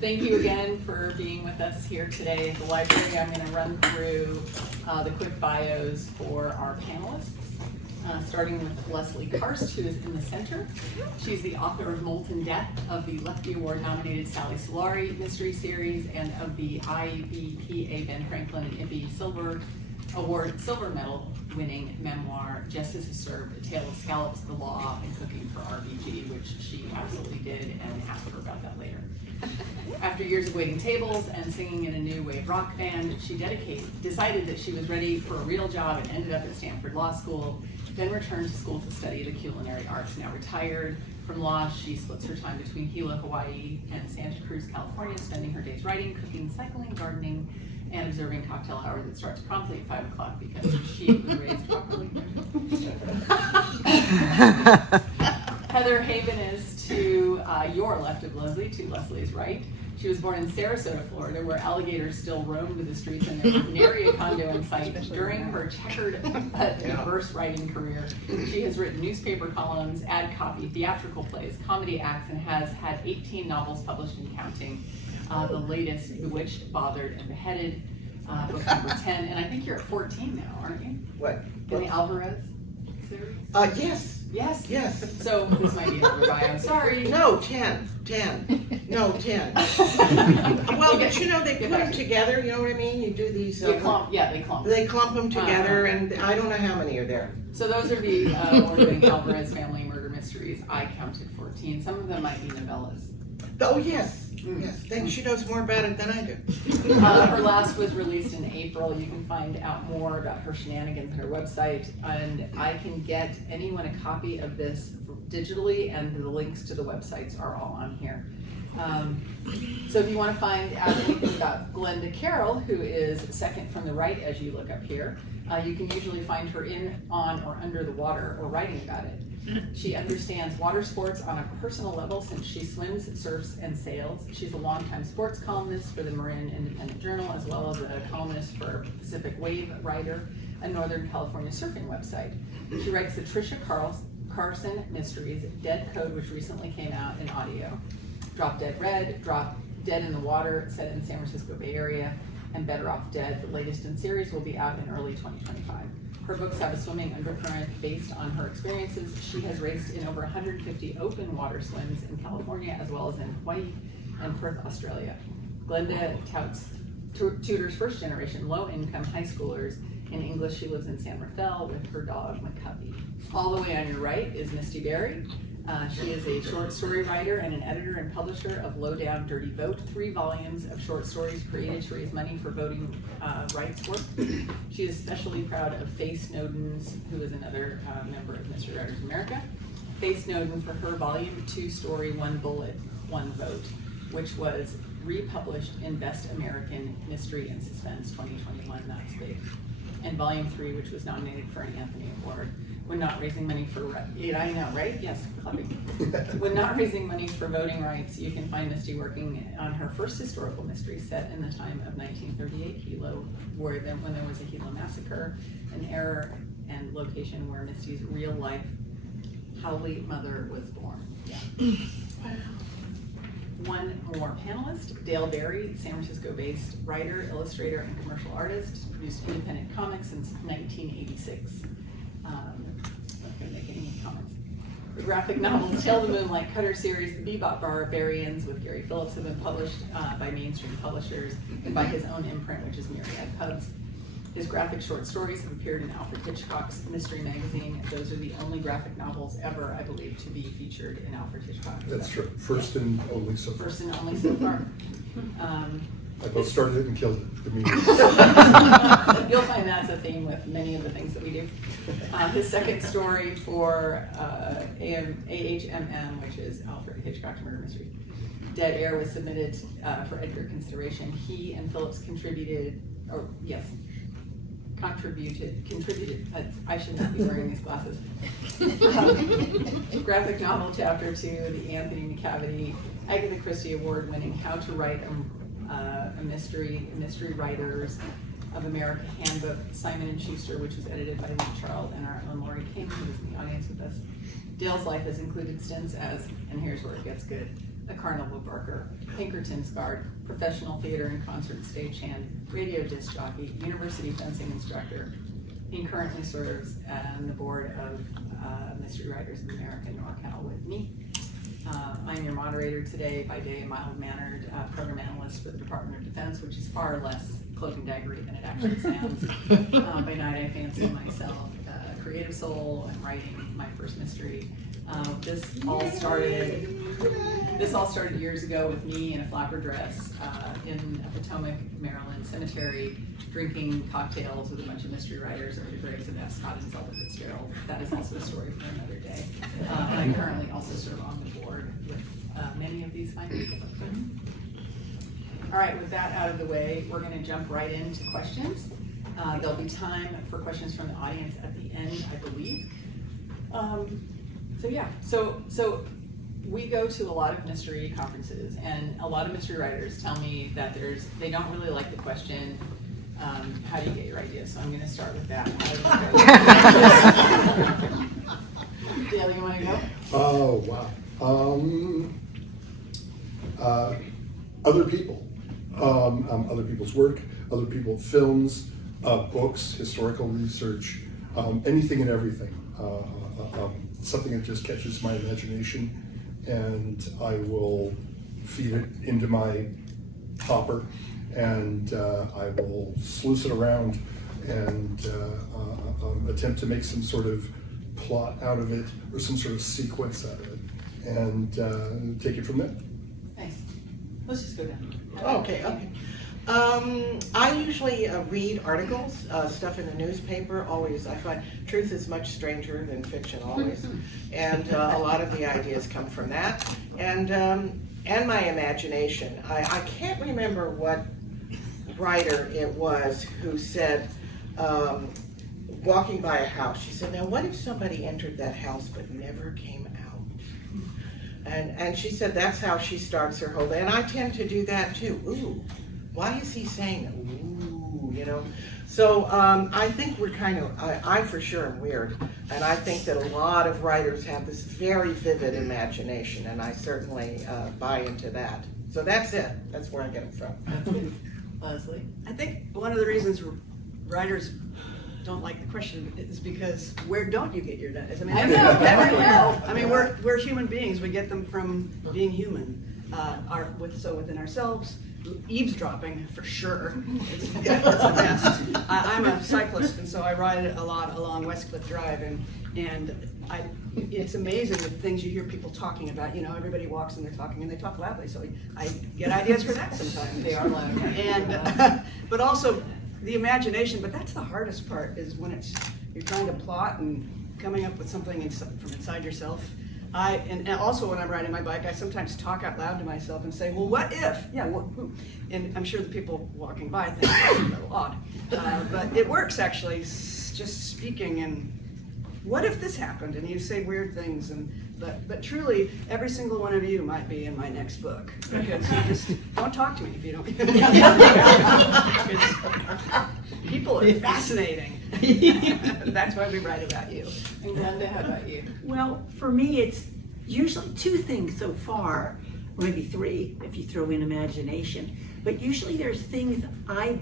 Thank you again for being with us here today at the library. I'm going to run through the quick bios for our panelists, starting with Leslie Karst, who is in the center. She's the author of Molten Death, of the Lefty Award-nominated Sally Solari mystery series, and of the IBPA Ben Franklin and IPPY silver medal winning memoir, Justice is Served, A Tale of Scallops, the Law, and Cooking for RBG, which she absolutely did, and asked her about that later. After years of waiting tables and singing in a new wave rock band, she decided that she was ready for a real job and ended up at Stanford Law School, then returned to school to study the culinary arts. Now retired from law, she splits her time between Hilo, Hawaii, and Santa Cruz, California, spending her days writing, cooking, cycling, gardening, and observing cocktail hour that starts promptly at 5 o'clock because she was raised properly. Heather Haven is to your left of Leslie, to Leslie's right. She was born in Sarasota, Florida, where alligators still roamed the streets, and there was nary a condo in sight. During her checkered but diverse writing career, she has written newspaper columns, ad copy, theatrical plays, comedy acts, and has had 18 novels published and counting. The latest, Bewitched, Bothered, and Beheaded, book number 10. And I think you're at 14 now, aren't you? What? In the Alvarez series? Yes. Yes? Yes. So this might be another bio, sorry. No, 10. No, 10. Well, but you know, they put them together, you know what I mean? You do these... They clump them. They clump them together, and I don't know how many are there. So those are the award-winning Alvarez family murder mysteries. I counted 14. Some of them might be novellas. Oh, yes. Yes, she knows more about it than I do. Her last was released in April. You can find out more about her shenanigans on her website, and I can get anyone a copy of this digitally, and the links to the websites are all on here. So if you want to find out anything about Glenda Carroll, who is second from the right as you look up here, you can usually find her in, on, or under the water, or writing about it. She understands water sports on a personal level since she swims, surfs, and sails. She's a longtime sports columnist for the Marin Independent Journal, as well as a columnist for Pacific Wave Writer, a Northern California surfing website. She writes the Trisha Carson Mysteries, Dead Code, which recently came out in audio, Drop Dead Red, Drop Dead in the Water, set in San Francisco Bay Area, and Better Off Dead. The latest in series will be out in early 2025. Her books have a swimming undercurrent based on her experiences. She has raced in over 150 open water swims in California, as well as in Hawaii and Perth, Australia. Glenda tutors first-generation, low-income high schoolers in English. She lives in San Rafael with her dog, McCuffy. All the way on your right is Misty Berry. She is a short story writer and an editor and publisher of Low Down Dirty Vote, 3 volumes of short stories created to raise money for voting rights work. She is especially proud of Faye Snowden's, who is another member of Mystery Writers America, Faye Snowden for her volume 2 story, One Bullet, One Vote, which was republished in Best American Mystery and Suspense 2021, that's big, and volume 3, which was nominated for an Anthony Award. When not raising money for, I know, right? Yes, clapping. When not raising money for voting rights, you can find Misty working on her first historical mystery set in the time of 1938 Hilo, when there was a Hilo massacre, an era and location where Misty's real life Howley mother was born. Yeah. Wow. One more panelist, Dale Berry, San Francisco-based writer, illustrator, and commercial artist, produced independent comics since 1986. Not going to make any comments. The graphic novels Tale of the Moonlight Cutter series, The Bebop Barbarians with Gary Phillips have been published by mainstream publishers and by his own imprint, which is Myriad Pubs. His graphic short stories have appeared in Alfred Hitchcock's Mystery Magazine. Those are the only graphic novels ever, I believe, to be featured in Alfred Hitchcock. That's true. First and only so far. First and only so far. I both started it and killed it. The You'll find that's a theme with many of the things that we do. His second story for AHMM, which is Alfred Hitchcock's Murder Mystery, Dead Air, was submitted for Edgar consideration. He and Phillips contributed. I should not be wearing these glasses. Graphic novel chapter 2, the Anthony McCavity, Agatha Christie Award-winning How to Write a Mystery Writers of America Handbook, Simon & Schuster, which was edited by Lee Charles and our own Laurie King, who was in the audience with us. Dale's life has included stints as, and here's where it gets good, a carnival barker, Pinkerton's guard, professional theater and concert stagehand, radio disc jockey, university fencing instructor. He currently serves on the board of Mystery Writers of America, NorCal, with me. I'm your moderator today, by day a mild-mannered program analyst for the Department of Defense, which is far less cloak and daggery than it actually sounds. By night I fancy myself a creative soul. I'm writing my first mystery. This all started years ago with me in a flapper dress in a Potomac, Maryland cemetery, drinking cocktails with a bunch of mystery writers over the graves of F. Scott and Zelda Fitzgerald. That is also a story for another day. And I currently also serve on the board with many of these fine people. All right, with that out of the way, we're going to jump right into questions. There'll be time for questions from the audience at the end, I believe. So we go to a lot of mystery conferences, and a lot of mystery writers tell me that they don't really like the question, how do you get your ideas? So I'm going to start with that. Dale, you want to go? Oh, wow. Other people. Other people's work, other people's films, books, historical research, anything and everything. Something that just catches my imagination, and I will feed it into my hopper, and I will sluice it around and attempt to make some sort of plot out of it, or some sort of sequence out of it, and take it from there. Nice. Let's just go down. Okay. I usually read articles, stuff in the newspaper. Always, I find truth is much stranger than fiction, always, and a lot of the ideas come from that, and my imagination. I can't remember what writer it was who said, walking by a house, she said, "Now, what if somebody entered that house but never came out?" And she said that's how she starts her whole day, and I tend to do that too. Ooh. Why is he saying that? Ooh, you know? So I think we're kind of, I for sure am weird. And I think that a lot of writers have this very vivid imagination, and I certainly buy into that. So that's it. That's where I get it from. Leslie? I think one of the reasons writers don't like the question is because where don't you get your ideas? I mean, I mean, we're human beings. We get them from being human. Within ourselves. Eavesdropping for sure. It's the best. I'm a cyclist, and so I ride a lot along Westcliff Drive, and it's amazing the things you hear people talking about. You know, everybody walks and they're talking, and they talk loudly, so I get ideas for that sometimes. They are loud. And but also the imagination. But that's the hardest part, is when you're trying to plot and coming up with something from inside yourself. And also when I'm riding my bike, I sometimes talk out loud to myself and say, well, what if? Yeah, and I'm sure the people walking by think that's a little odd. But it works, actually, just speaking, and what if this happened? And you say weird things, but truly, every single one of you might be in my next book, because you just don't talk to me if you don't. People are fascinating. That's why we write about you. And Glenda, how about you? Well, for me, it's usually two things so far, or maybe three if you throw in imagination. But usually there's things I've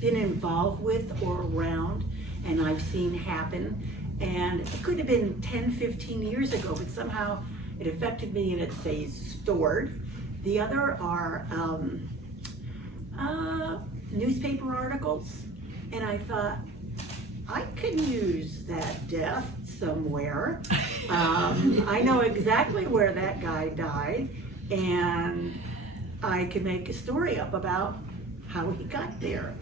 been involved with or around, and I've seen happen. And it could have been 10, 15 years ago, but somehow it affected me and it stays stored. The other are newspaper articles. And I thought, I can use that death somewhere. I know exactly where that guy died, and I can make a story up about how he got there.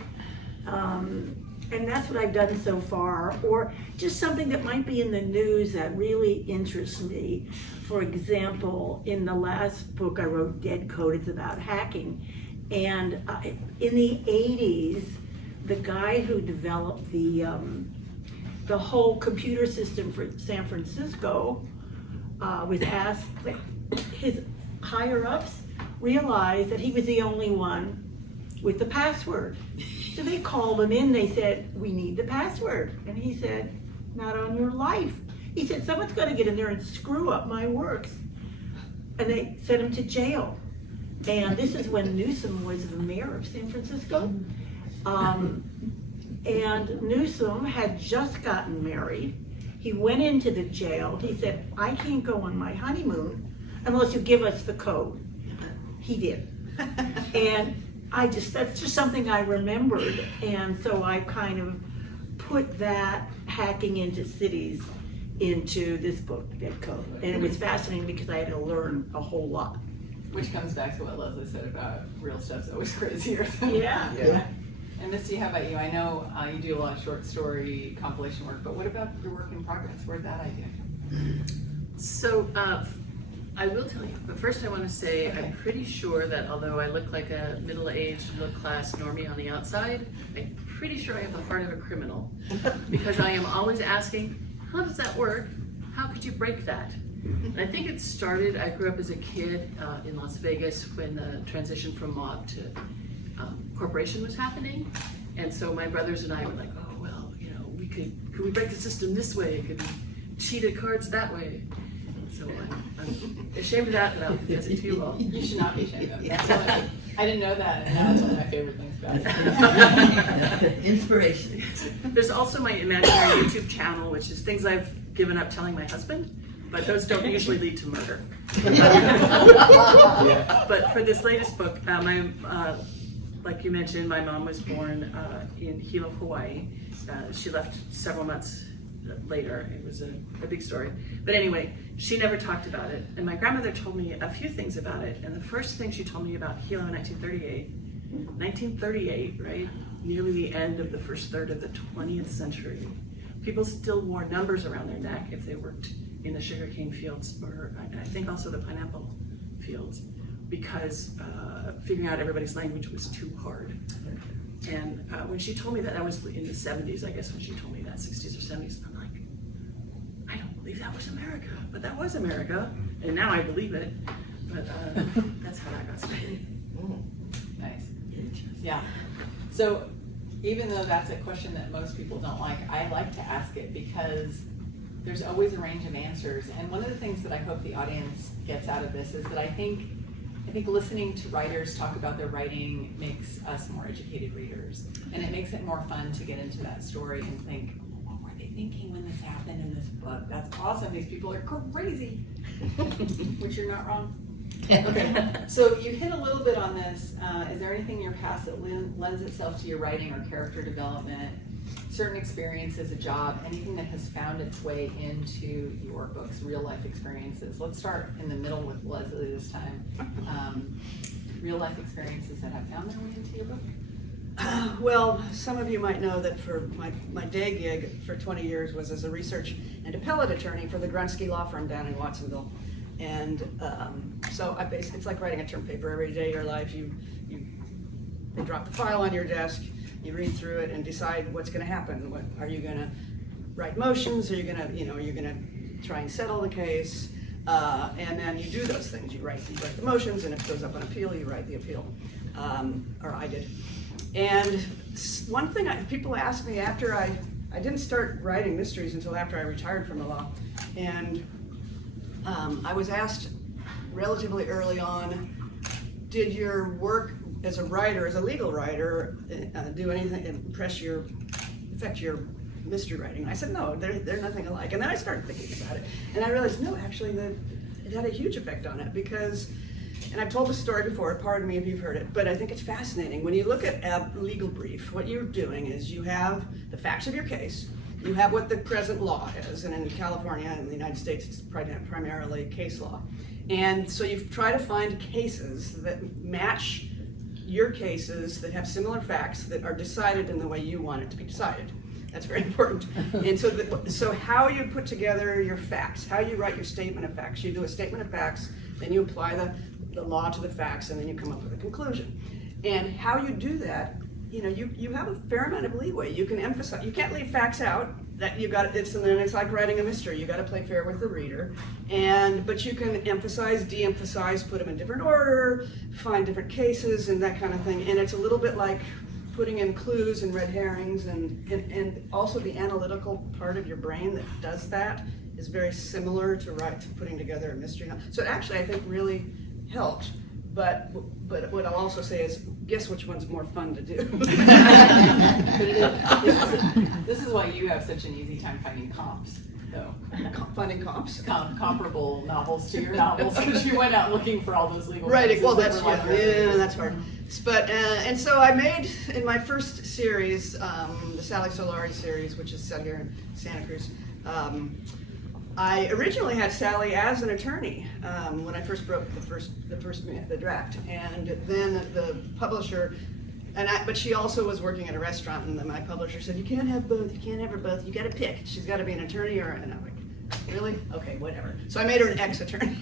And that's what I've done so far, or just something that might be in the news that really interests me. For example, in the last book I wrote, Dead Code, it's about hacking. And in the 80s, the guy who developed the whole computer system for San Francisco was asked, his higher-ups realized that he was the only one with the password. So they called him in, they said, we need the password. And he said, not on your life. He said, someone's gonna get in there and screw up my works. and they sent him to jail. And this is when Newsom was the mayor of San Francisco. And Newsom had just gotten married. He went into the jail. He said, I can't go on my honeymoon unless you give us the code. He did. And that's just something I remembered. And so I kind of put that hacking into cities into this book, that code. And it was fascinating because I had to learn a whole lot. Which comes back to what Leslie said about real stuff's always crazier. Yeah. Yeah. And Misty, how about you? I know you do a lot of short story compilation work, but what about your work in progress? Where'd that idea come from? So, I will tell you, but first I want to say I'm pretty sure that although I look like a middle-aged, middle-class normie on the outside, I'm pretty sure I have the heart of a criminal because I am always asking, how does that work? How could you break that? And I think it started, I grew up as a kid in Las Vegas when the transition from mob to corporation was happening. And so my brothers and I were like, oh, well, you know, could we break the system this way? Could we cheat at cards that way? So I'm ashamed of that, but I'll confess it to you all. You should not be ashamed of it. I didn't know that, and now it's one of my favorite things about it. Inspiration. There's also my imaginary YouTube channel, which is things I've given up telling my husband, but those don't usually lead to murder. But for this latest book, like you mentioned, my mom was born in Hilo, Hawaii. She left several months later. It was a big story. But anyway, she never talked about it. And my grandmother told me a few things about it. And the first thing she told me about Hilo in 1938, right? Nearly the end of the first third of the 20th century. People still wore numbers around their neck if they worked in the sugarcane fields, or I think also the pineapple fields, because figuring out everybody's language was too hard. And when she told me that was in the 70s, I guess when she told me that, 60s or 70s, I'm like, I don't believe that was America, but that was America, and now I believe it. But that's how that got started. Nice. Yeah. So even though that's a question that most people don't like, I like to ask it because there's always a range of answers. And one of the things that I hope the audience gets out of this is that I think listening to writers talk about their writing makes us more educated readers. And it makes it more fun to get into that story and think, oh, what were they thinking when this happened in this book? That's awesome. These people are crazy. Which you're not wrong. Okay, so you hit a little bit on this. Is there anything in your past that lends itself to your writing or character development, certain experiences, a job, anything that has found its way into your books, real life experiences? Let's start in the middle with Leslie this time. Real life experiences that have found their way into your book? Well, some of you might know that for my day gig for 20 years was as a research and appellate attorney for the Grunsky Law Firm down in Watsonville. And so it's like writing a term paper every day of your life. They drop the file on your desk, you read through it and decide what's going to happen. Are you going to write motions? Are you going to try and settle the case? And then you do those things. You write the motions, and if it goes up on appeal, you write the appeal. Or I did. And one thing people ask me after I didn't start writing mysteries until after I retired from the law. And I was asked relatively early on, did your work as a writer, as a legal writer, do anything affect your mystery writing? And I said, no, they're nothing alike. And then I started thinking about it, and I realized, no, actually, it had a huge effect on it because, and I've told the story before, pardon me if you've heard it, but I think it's fascinating. When you look at a legal brief, what you're doing is you have the facts of your case, you have what the present law is, and in California and the United States, it's primarily case law. And so you try to find cases that match your cases, that have similar facts, that are decided in the way you want it to be decided. That's very important. And so how you put together your facts, how you write your statement of facts. You do a statement of facts, then you apply the law to the facts, and then you come up with a conclusion. And how you do that, you have a fair amount of leeway. You can emphasize, you can't leave facts out. That it's like writing a mystery. You got to play fair with the reader, but you can emphasize, de-emphasize, put them in different order, find different cases, and that kind of thing. And it's a little bit like putting in clues and red herrings, and also the analytical part of your brain that does that is very similar to putting together a mystery novel. So it actually, I think, really helped. But what I'll also say is, guess which one's more fun to do? This is why you have such an easy time finding comps, though. Finding comps. Comparable novels to your novels, because you went out looking for all those legal. Right, cases well, that that's, were like yeah, that's hard. But, and so I made, in my first series, the Sally Solari series, which is set here in Santa Cruz, I originally had Sally as an attorney when I first wrote the draft, and then the publisher, but she also was working at a restaurant, and then my publisher said, "You can't have both. You can't have her both. You got to pick. She's got to be an attorney or." And I'm like, "Really? Okay, whatever." So I made her an ex-attorney.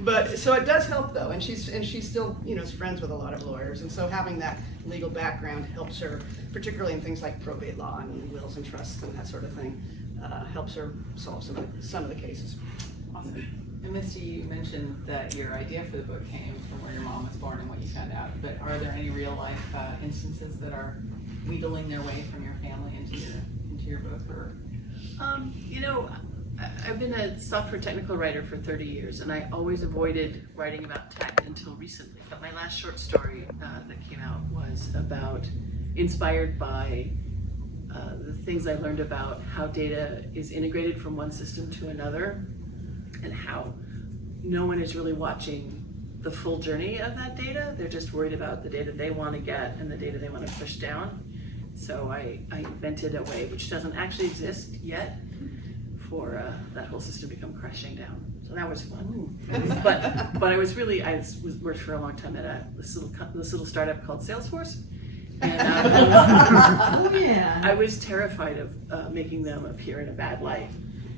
But so it does help though, and she's still is friends with a lot of lawyers, and so having that legal background helps her, particularly in things like probate law and wills and trusts and that sort of thing. Helps her solve some of the cases. Awesome. And Misty, you mentioned that your idea for the book came from where your mom was born and what you found out, but are there any real life instances that are wheedling their way from your family into your book? Or I've been a software technical writer for 30 years, and I always avoided writing about tech until recently. But my last short story that came out was inspired by the things I learned about how data is integrated from one system to another, and how no one is really watching the full journey of that data. They're just worried about the data they want to get and the data they want to push down. So I invented a way, which doesn't actually exist yet, for that whole system to come crashing down. So that was fun. But I was worked for a long time at this little startup called Salesforce. And Oh, yeah. I was terrified of making them appear in a bad light.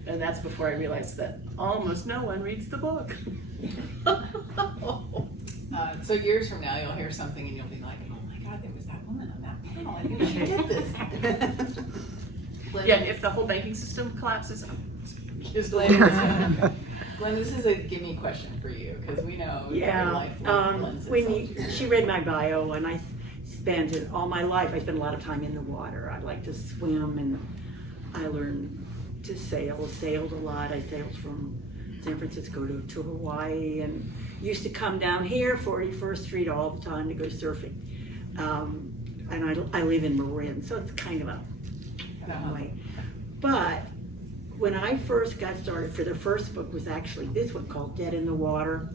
And that's before I realized that almost no one reads the book. So years from now, you'll hear something and you'll be like, "Oh my God, there was that woman on that panel. I think she did this." Yeah, if the whole banking system collapses, Glenn, this is a gimme question for you, because we know your life lends itself She read my bio, and I spent all my life. I spent a lot of time in the water. I like to swim, and I learned to sail. Sailed a lot. I sailed from San Francisco to Hawaii, and used to come down here, 41st Street, all the time to go surfing. And I live in Marin, so it's kind of a way. But when I first got started, for the first book was actually this one called Dead in the Water.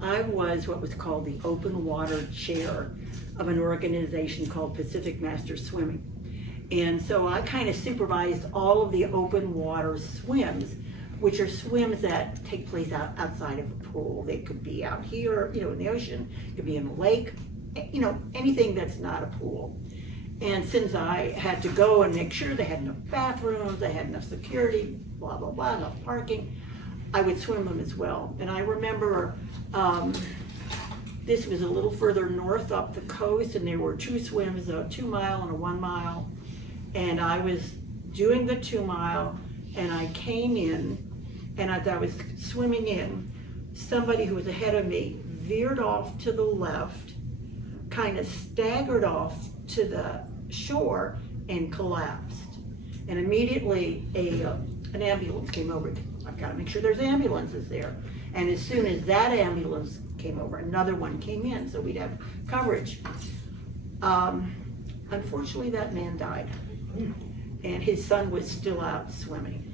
I was what was called the open water chair of an organization called Pacific Masters Swimming. And so I kind of supervised all of the open water swims, which are swims that take place outside of a pool. They could be out here, in the ocean, it could be in a lake, anything that's not a pool. And since I had to go and make sure they had enough bathrooms, they had enough security, blah, blah, blah, enough parking, I would swim them as well. And I remember this was a little further north up the coast, and there were two swims, a 2 mile and a 1 mile. And I was doing the 2 mile, and I came in, and as I was swimming in, somebody who was ahead of me veered off to the left, kind of staggered off to the shore and collapsed. And immediately an ambulance came over. I've got to make sure there's ambulances there. And as soon as that ambulance came over, another one came in, so we'd have coverage. Unfortunately, that man died. And his son was still out swimming.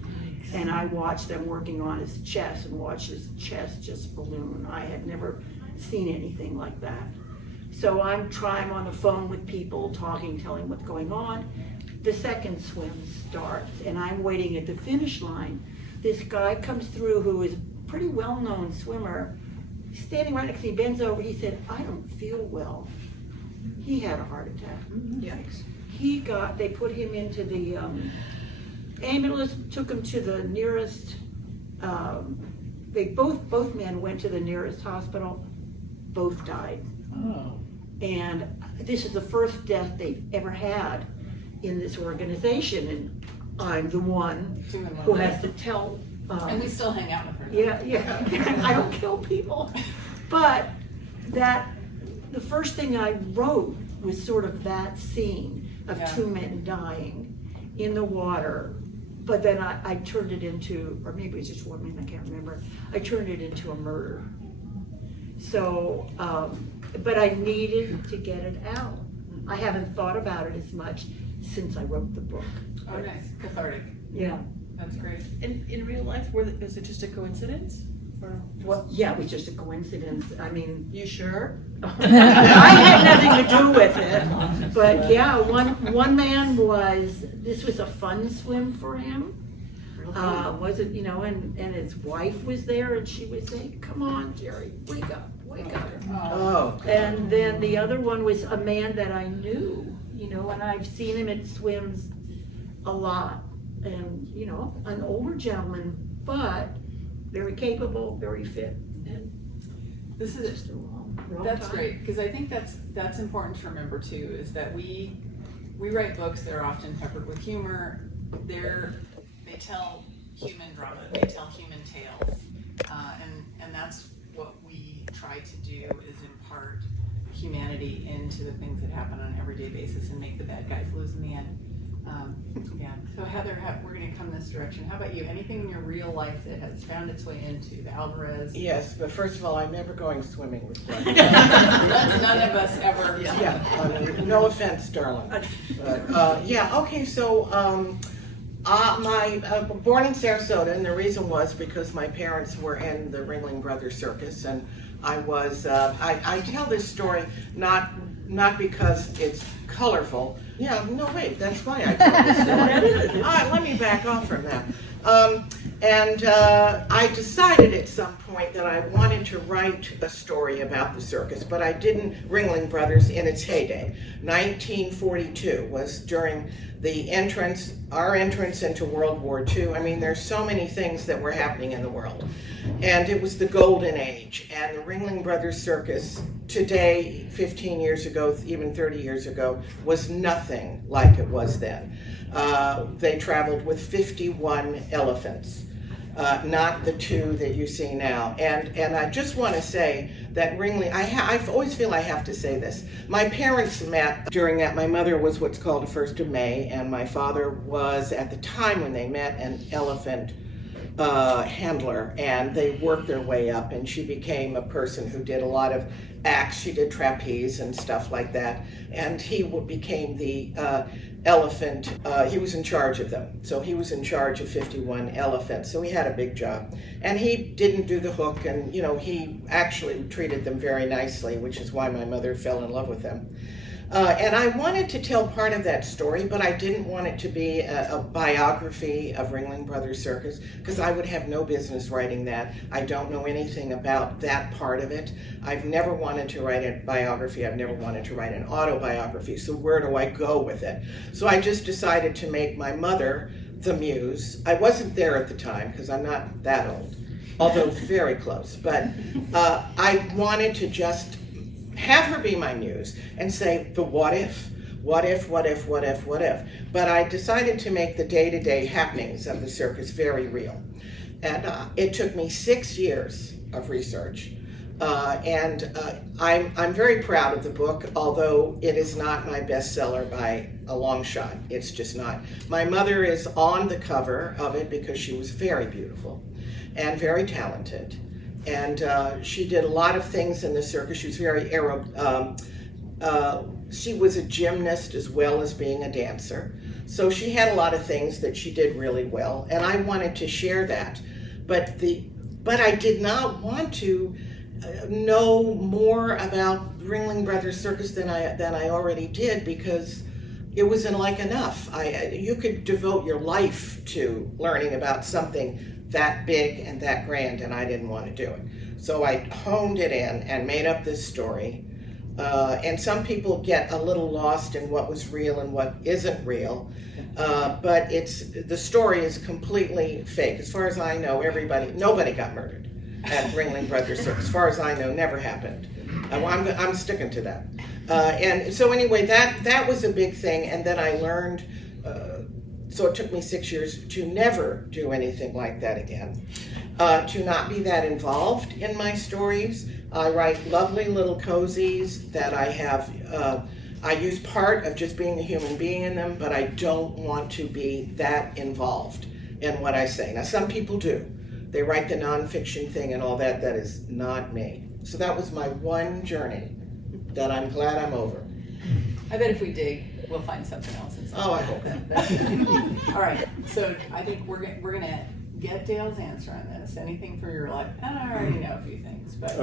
And I watched them working on his chest and watched his chest just balloon. I had never seen anything like that. So I'm on the phone with people, talking, telling what's going on. The second swim starts, and I'm waiting at the finish line. This guy comes through who is a pretty well-known swimmer. He's standing right next to me, bends over, he said, "I don't feel well." He had a heart attack. Yikes. They put him into the ambulance, took him to the nearest, both men went to the nearest hospital, both died. Oh. And this is the first death they've ever had in this organization, and I'm the one who has to tell. And we still hang out with her. Yeah. I don't kill people. But the first thing I wrote was sort of that scene of two men dying in the water, but then I turned it into, or maybe it was just one man, I can't remember. I turned it into a murder. So, but I needed to get it out. I haven't thought about it as much since I wrote the book. Oh, nice, cathartic, Yeah. that's great. And in real life, is it just a coincidence? Or Well, yeah, it was just a coincidence. I mean, you sure? I had nothing to do with it. But yeah, one man this was a fun swim for him. Was it, and his wife was there and she was saying, come on, Jerry, wake up, wake up. Oh. And then the other one was a man that I knew, and I've seen him at swims a lot. And, an older gentleman, but very capable, very fit. And This is, just a wrong that's time. great, because I think that's important to remember too, is that we write books that are often peppered with humor. They tell human drama, they tell human tales, and that's what we try to do, is impart humanity into the things that happen on an everyday basis and make the bad guys lose in the end. Yeah. So Heather, we're going to come this direction. How about you? Anything in your real life that has found its way into the Alvarez? Yes, but first of all, I'm never going swimming with Glenn. That's none of us ever. Yeah, no offense, darling. But, yeah, okay, so, born in Sarasota, and the reason was because my parents were in the Ringling Brothers Circus, and I was, I tell this story not because it's colorful. Yeah, no, wait, that's why I tell this story. All right, let me back off from that. I decided at some point that I wanted to write a story about the circus, but I didn't. Ringling Brothers in its heyday. 1942 was during our entrance into World War II. I mean, there's so many things that were happening in the world. And it was the golden age. And the Ringling Brothers Circus today, 15 years ago, even 30 years ago, was nothing like it was then. They traveled with 51 elephants, not the 2 that you see now. And I just want to say that Ringling, I always feel I have to say this. My parents met during that. My mother was what's called a 1st of May, and my father was, at the time when they met, an elephant handler, and they worked their way up, and she became a person who did a lot of acts. She did trapeze and stuff like that, and he became the elephant. He was in charge of them, so he was in charge of 51 elephants, so he had a big job, and he didn't do the hook, and he actually treated them very nicely, which is why my mother fell in love with them. And I wanted to tell part of that story, but I didn't want it to be a biography of Ringling Brothers Circus, because I would have no business writing that. I don't know anything about that part of it. I've never wanted to write a biography. I've never wanted to write an autobiography. So where do I go with it? So I just decided to make my mother the muse. I wasn't there at the time, because I'm not that old, although very close. But I wanted to just have her be my muse and say the what if. But I decided to make the day-to-day happenings of the circus very real. And it took me 6 years of research. I'm very proud of the book, although it is not my bestseller by a long shot. It's just not. My mother is on the cover of it because she was very beautiful and very talented. And she did a lot of things in the circus. She was very she was a gymnast as well as being a dancer. So she had a lot of things that she did really well, and I wanted to share that. But I did not want to know more about Ringling Brothers Circus than I already did, because it wasn't like enough. You could devote your life to learning about something that big and that grand, and I didn't want to do it. So I honed it in and made up this story. And some people get a little lost in what was real and what isn't real. But the story is completely fake. As far as I know, nobody got murdered at Ringling Brothers Circus. As far as I know, never happened. I'm sticking to that. And so anyway, that was a big thing. And then I learned, so it took me 6 years to never do anything like that again. To not be that involved in my stories. I write lovely little cozies that I have, I use part of just being a human being in them, but I don't want to be that involved. in what I say. Now, some people do. They write the nonfiction thing and all that. That is not me. So that was my one journey that I'm glad I'm over. I bet if we dig, we'll find something else inside. Oh, I hope. All right, so I think we're gonna get Dale's answer on this. Anything for your life? And I already know a few things, but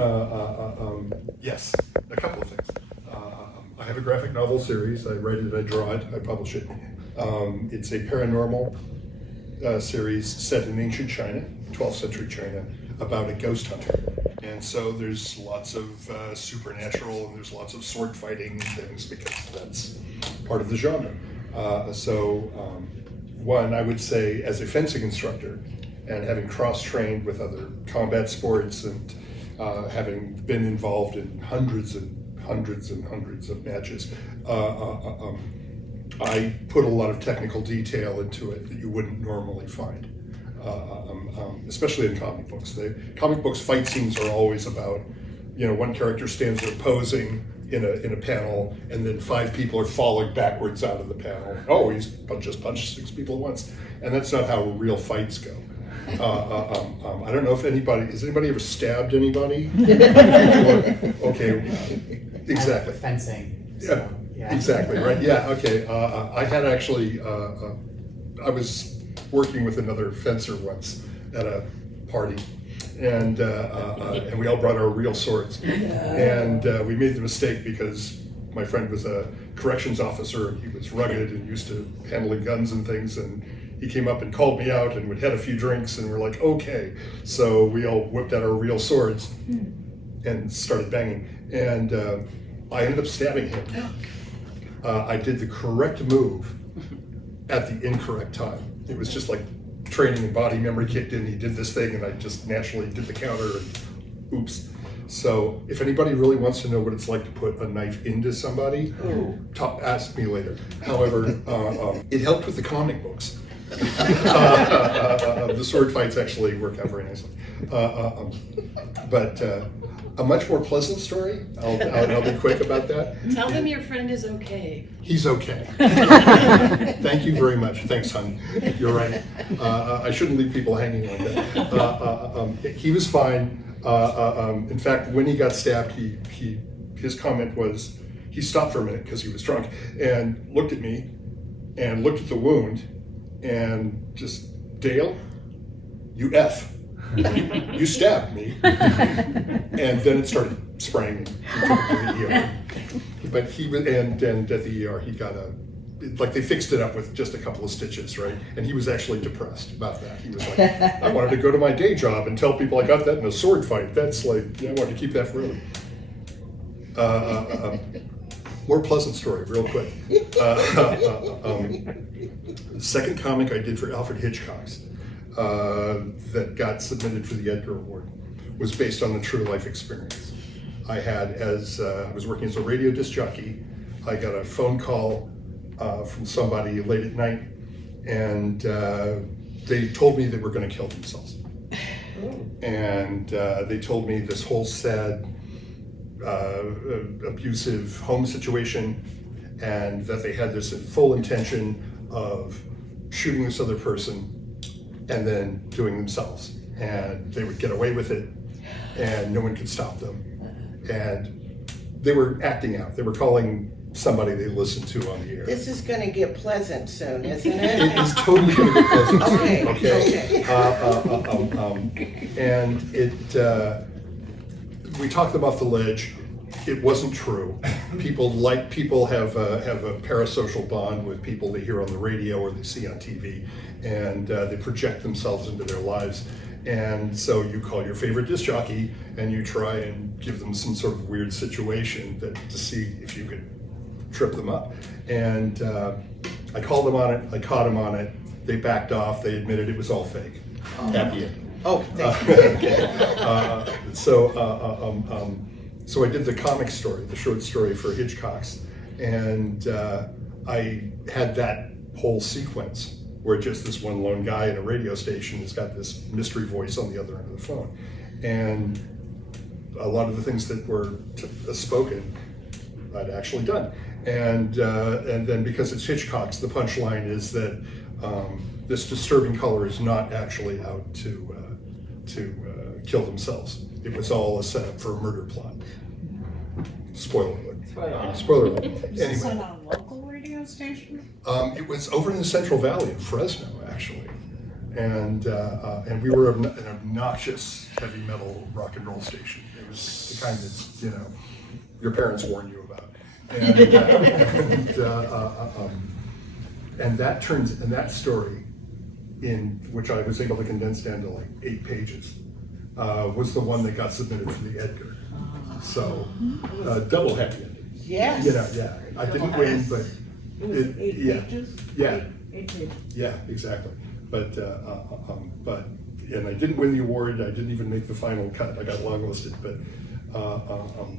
Yes, a couple of things. I have a graphic novel series. I write it, I draw it, I publish it. It's a paranormal series set in ancient China, 12th century China, about a ghost hunter. And so there's lots of supernatural and there's lots of sword fighting and things because that's part of the genre. One, I would say as a fencing instructor and having cross-trained with other combat sports and having been involved in hundreds of matches, I put a lot of technical detail into it that you wouldn't normally find, especially in comic books. Comic books fight scenes are always about, one character stands there posing in a panel, and then 5 people are falling backwards out of the panel. Oh, he's just punched 6 people at once, and that's not how real fights go. I don't know if has anybody ever stabbed anybody? Okay, exactly. Fencing. Yeah, So, yeah. exactly, right, yeah, okay. I had actually, I was working with another fencer once at a party, and we all brought our real swords. And we made the mistake because my friend was a corrections officer, and he was rugged and used to handling guns and things, and he came up and called me out, and we'd had a few drinks, and we're like, okay. So we all whipped out our real swords and started banging, and I ended up stabbing him. I did the correct move at the incorrect time. It was just like training and body memory kicked in. He did this thing, and I just naturally did the counter, and oops. So if anybody really wants to know what it's like to put a knife into somebody, ask me later. However, it helped with the comic books. The sword fights actually work out very nicely. But a much more pleasant story. I'll be quick about that. Tell him your friend is okay. He's okay. Thank you very much. Thanks, hon. You're right. I shouldn't leave people hanging like that. He was fine. In fact, when he got stabbed, his comment was, he stopped for a minute because he was drunk and looked at me and looked at the wound and just, Dale, you F. You stabbed me. And then it started spraying. And he took him to the ER. But he was, and at the ER, he got they fixed it up with just a couple of stitches, right? And he was actually depressed about that. He was like, I wanted to go to my day job and tell people I got that in a sword fight. That's like, I wanted to keep that forever. More pleasant story, real quick. The second comic I did for Alfred Hitchcock's that got submitted for the Edgar Award was based on a true life experience. I had, I was working as a radio disc jockey, I got a phone call from somebody late at night, and they told me they were going to kill themselves. And they told me this whole sad, abusive home situation, and that they had this full intention of shooting this other person and then doing themselves. And they would get away with it, and no one could stop them. And they were acting out. They were calling somebody they listened to on the air. This is going to get pleasant soon, isn't it? It is totally going to get pleasant. Okay. And we talked them off the ledge. It wasn't true. People have a parasocial bond with people they hear on the radio or they see on TV, and they project themselves into their lives. And so you call your favorite disc jockey and you try and give them some sort of weird situation to see if you could trip them up. And I called them on it, I caught them on it, they backed off, they admitted it was all fake. Happy ending. Oh, thank you. So I did the comic story, the short story for Hitchcock's, and I had that whole sequence where just this one lone guy in a radio station has got this mystery voice on the other end of the phone. And a lot of the things that were spoken, I'd actually done. And then because it's Hitchcock's, the punchline is that this disturbing color is not actually out to kill themselves. It was all a setup for a murder plot. Spoiler alert. Spoiler alert. Is this on Anyway, a local radio station? it was over in the Central Valley in Fresno, actually. And we were an obnoxious heavy metal rock and roll station. It was the kind that, your parents warn you about. And that story, in which I was able to condense down to like 8 pages, was the one that got submitted for the Edgar. So, double happy ending. Yes. Yeah. I didn't win, but It was 8 yeah. pages? Yeah. 8 pages. Yeah, exactly. But and I didn't win the award. I didn't even make the final cut. I got longlisted, but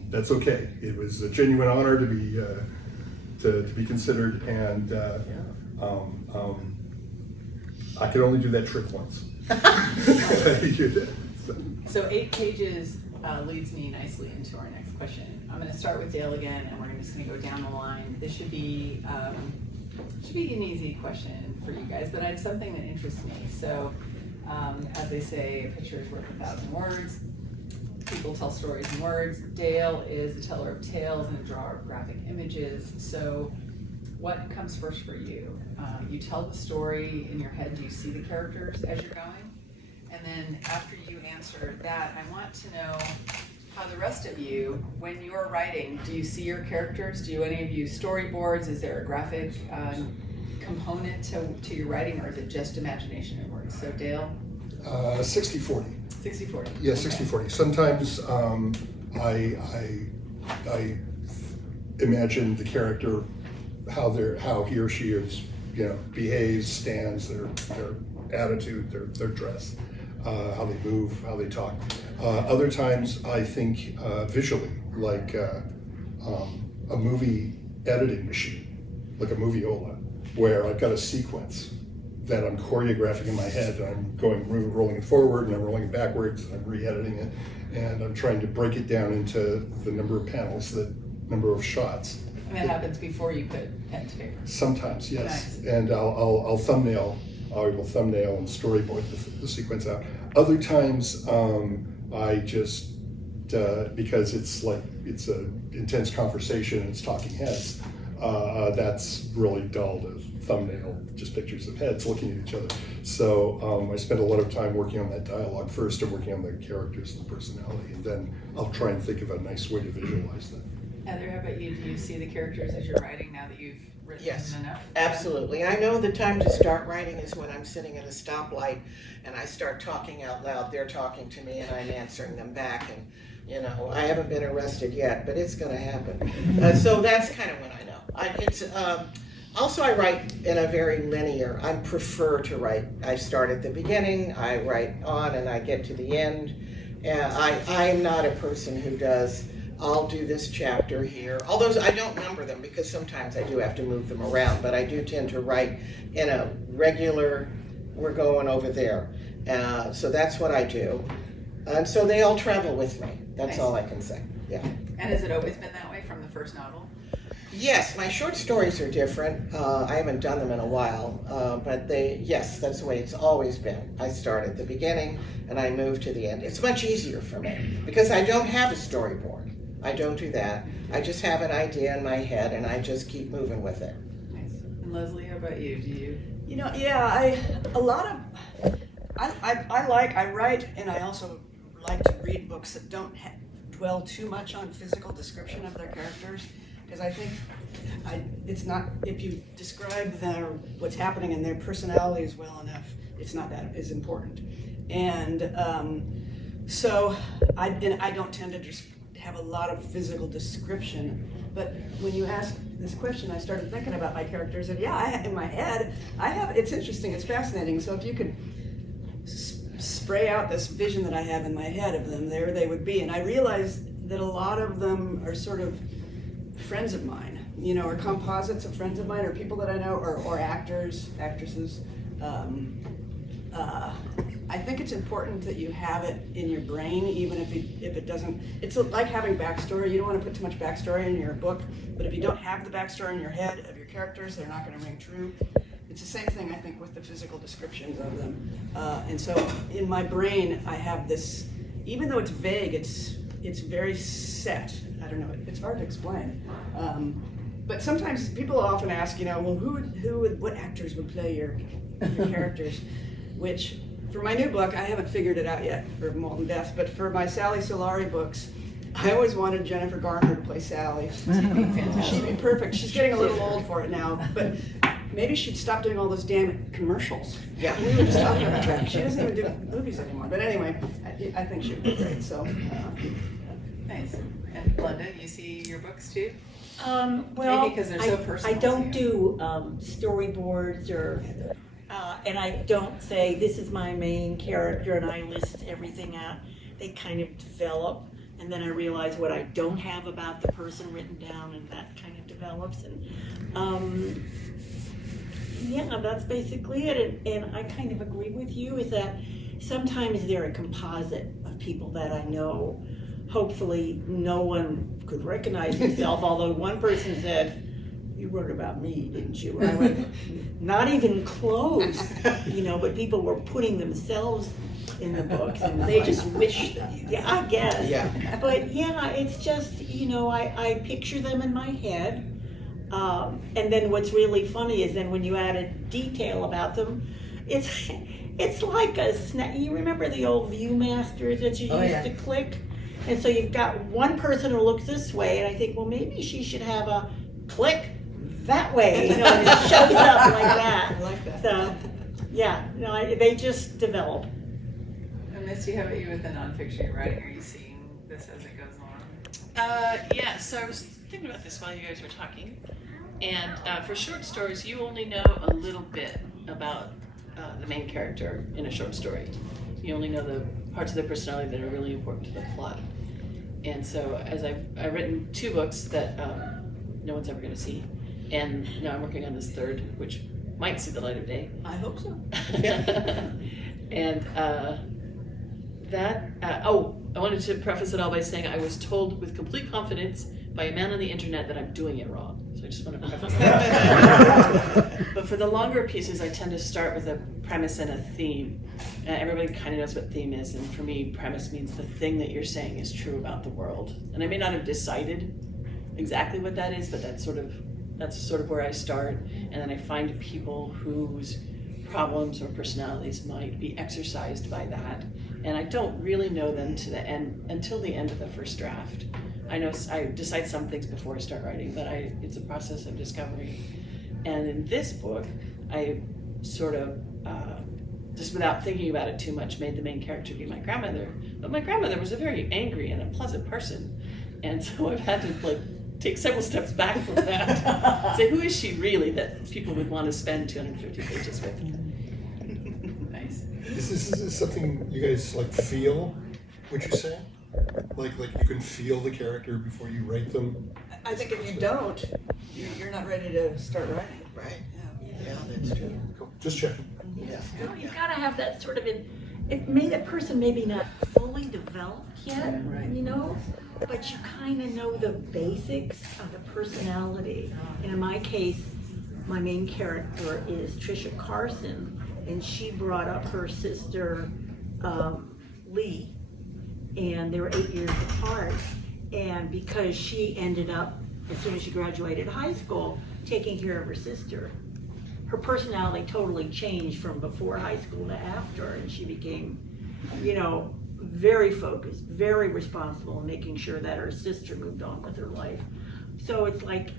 that's okay. It was a genuine honor to be considered, and I could only do that trick once. So 8 pages leads me nicely into our next question. I'm going to start with Dale again, and we're just going to go down the line. This should be an easy question for you guys, but it's something that interests me. So, as they say, a picture is worth 1,000 words. People tell stories in words. Dale is a teller of tales and a drawer of graphic images. So, what comes first for you? You tell the story in your head. Do you see the characters as you're going? And then after you answer that, I want to know how the rest of you, when you're writing, do you see your characters? Do any of you storyboards? Is there a graphic component to your writing, or is it just imagination and words? So Dale? 60-40. 60-40. Yeah, Okay. 60-40. Sometimes I imagine the character, how he or she is, behaves, stands, their attitude, their dress, how they move, how they talk. Other times I think visually, like a movie editing machine, like a moviola, where I've got a sequence that I'm choreographing in my head, and I'm rolling it forward, and I'm rolling it backwards, and I'm re-editing it, and I'm trying to break it down into the number of panels, the number of shots. And that happens before you put pen to paper. Sometimes, yes. Nice. And I will thumbnail and storyboard the sequence out. Other times, I just, because it's an intense conversation, it's talking heads, that's really dull to thumbnail, just pictures of heads looking at each other. So I spend a lot of time working on that dialogue first, and working on the characters and the personality, and then I'll try and think of a nice way to visualize them. Heather, how about you? Do you see the characters as you're writing now that you've written Yes, enough? absolutely. I know the time to start writing is when I'm sitting at a stoplight and I start talking out loud. They're talking to me and I'm answering them back, and I haven't been arrested yet, but it's going to happen. So that's kind of when I know. Also, I write in a very linear. I prefer to write. I start at the beginning, I write on, and I get to the end. I'm not a person who does, I'll do this chapter here. Although I don't number them, because sometimes I do have to move them around, but I do tend to write in a regular, we're going over there. So that's what I do. And so they all travel with me. That's Nice. all I can say. Yeah. And has it always been that way from the first novel? Yes, my short stories are different. I haven't done them in a while, but yes, that's the way it's always been. I start at the beginning and I move to the end. It's much easier for me because I don't have a storyboard. I don't do that. I just have an idea in my head and I just keep moving with it. Nice. And Leslie, how about you? Do you? I write, and I also like to read books that don't dwell too much on physical description of their characters, because I think it's not, if you describe what's happening in their personalities well enough, it's not that as important. And so I don't tend to just have a lot of physical description, but when you ask this question, I started thinking about my characters, and in my head, it's interesting, it's fascinating. So if you could spray out this vision that I have in my head of them, there they would be. And I realized that a lot of them are sort of friends of mine, or composites of friends of mine, or people that I know, or actors, actresses. I think it's important that you have it in your brain, even if it doesn't. It's like having backstory. You don't want to put too much backstory in your book, but if you don't have the backstory in your head of your characters, they're not going to ring true. it's the same thing, I think, with the physical descriptions of them. And so in my brain, I have this, even though it's vague, it's very set. I don't know, it's hard to explain. But sometimes people often ask, you know, well, what actors would play your characters? Which, for my new book, I haven't figured it out yet for Molten Death, but for my Sally Solari books, I always wanted Jennifer Garner to play Sally. She'd be perfect. She's getting a little old for it now, but maybe she'd stop doing all those damn commercials. Yeah. We were just talking about that. She doesn't even do movies anymore. But anyway, I think she'd be great, so. Nice. And Glenda, you see your books too? Well, Maybe because they're so personal I to don't you. do storyboards or, and I don't say this is my main character and I list everything out. They kind of develop, and then I realize what I don't have about the person written down, and that kind of develops. And yeah, that's basically it. And I kind of agree with you, is that sometimes they're a composite of people that I know. Hopefully no one could recognize himself, although one person said, "You wrote about me, didn't you?" And I went, not even close, you know, but people were putting themselves in the books, and they just wish that. Yeah, I guess. Yeah. But yeah, it's just, you know, I picture them in my head. And then what's really funny is then when you add a detail about them, it's like a snap. You remember the old Viewmasters that you used to click? And so you've got one person who looks this way, and I think, well, maybe she should have a click that way, you know, and it shows up like that. I like that. So, yeah, no, they just develop. And Misty, how about you with the nonfiction you're writing? Are you seeing this as it goes on? Yeah, so I was thinking about this while you guys were talking. And for short stories, you only know a little bit about the main character in a short story. You only know the parts of their personality that are really important to the plot. And so as I've written 2 books that no one's ever going to see, and now I'm working on this 3rd, which might see the light of day. I hope so. And I wanted to preface it all by saying I was told with complete confidence by a man on the internet that I'm doing it wrong. So I just want to preface that. But for the longer pieces, I tend to start with a premise and a theme. Everybody kind of knows what theme is, and for me, premise means the thing that you're saying is true about the world. And I may not have decided exactly what that is, but that's sort of where I start. And then I find people whose problems or personalities might be exercised by that. And I don't really know them to the end until the end of the first draft. I know I decide some things before I start writing, but it's a process of discovery. And in this book, I sort of, just without thinking about it too much, made the main character be my grandmother. But my grandmother was a very angry and a pleasant person. And so I've had to take several steps back from that. Say, who is she really that people would want to spend 250 pages with? Nice. Is this something you guys feel, would you say? Like you can feel the character before you write them? I think if you don't, you're not ready to start writing. Right. Yeah, that's true. Cool. Just checking. Yeah. No, you gotta have that sort of, it made a person maybe not fully developed yet, you know, but you kind of know the basics of the personality. And in my case, my main character is Trisha Carson, and she brought up her sister, Lee, and they were 8 years apart. And because she ended up, as soon as she graduated high school, taking care of her sister, her personality totally changed from before high school to after, and she became, you know, very focused, very responsible in making sure that her sister moved on with her life. So it's like,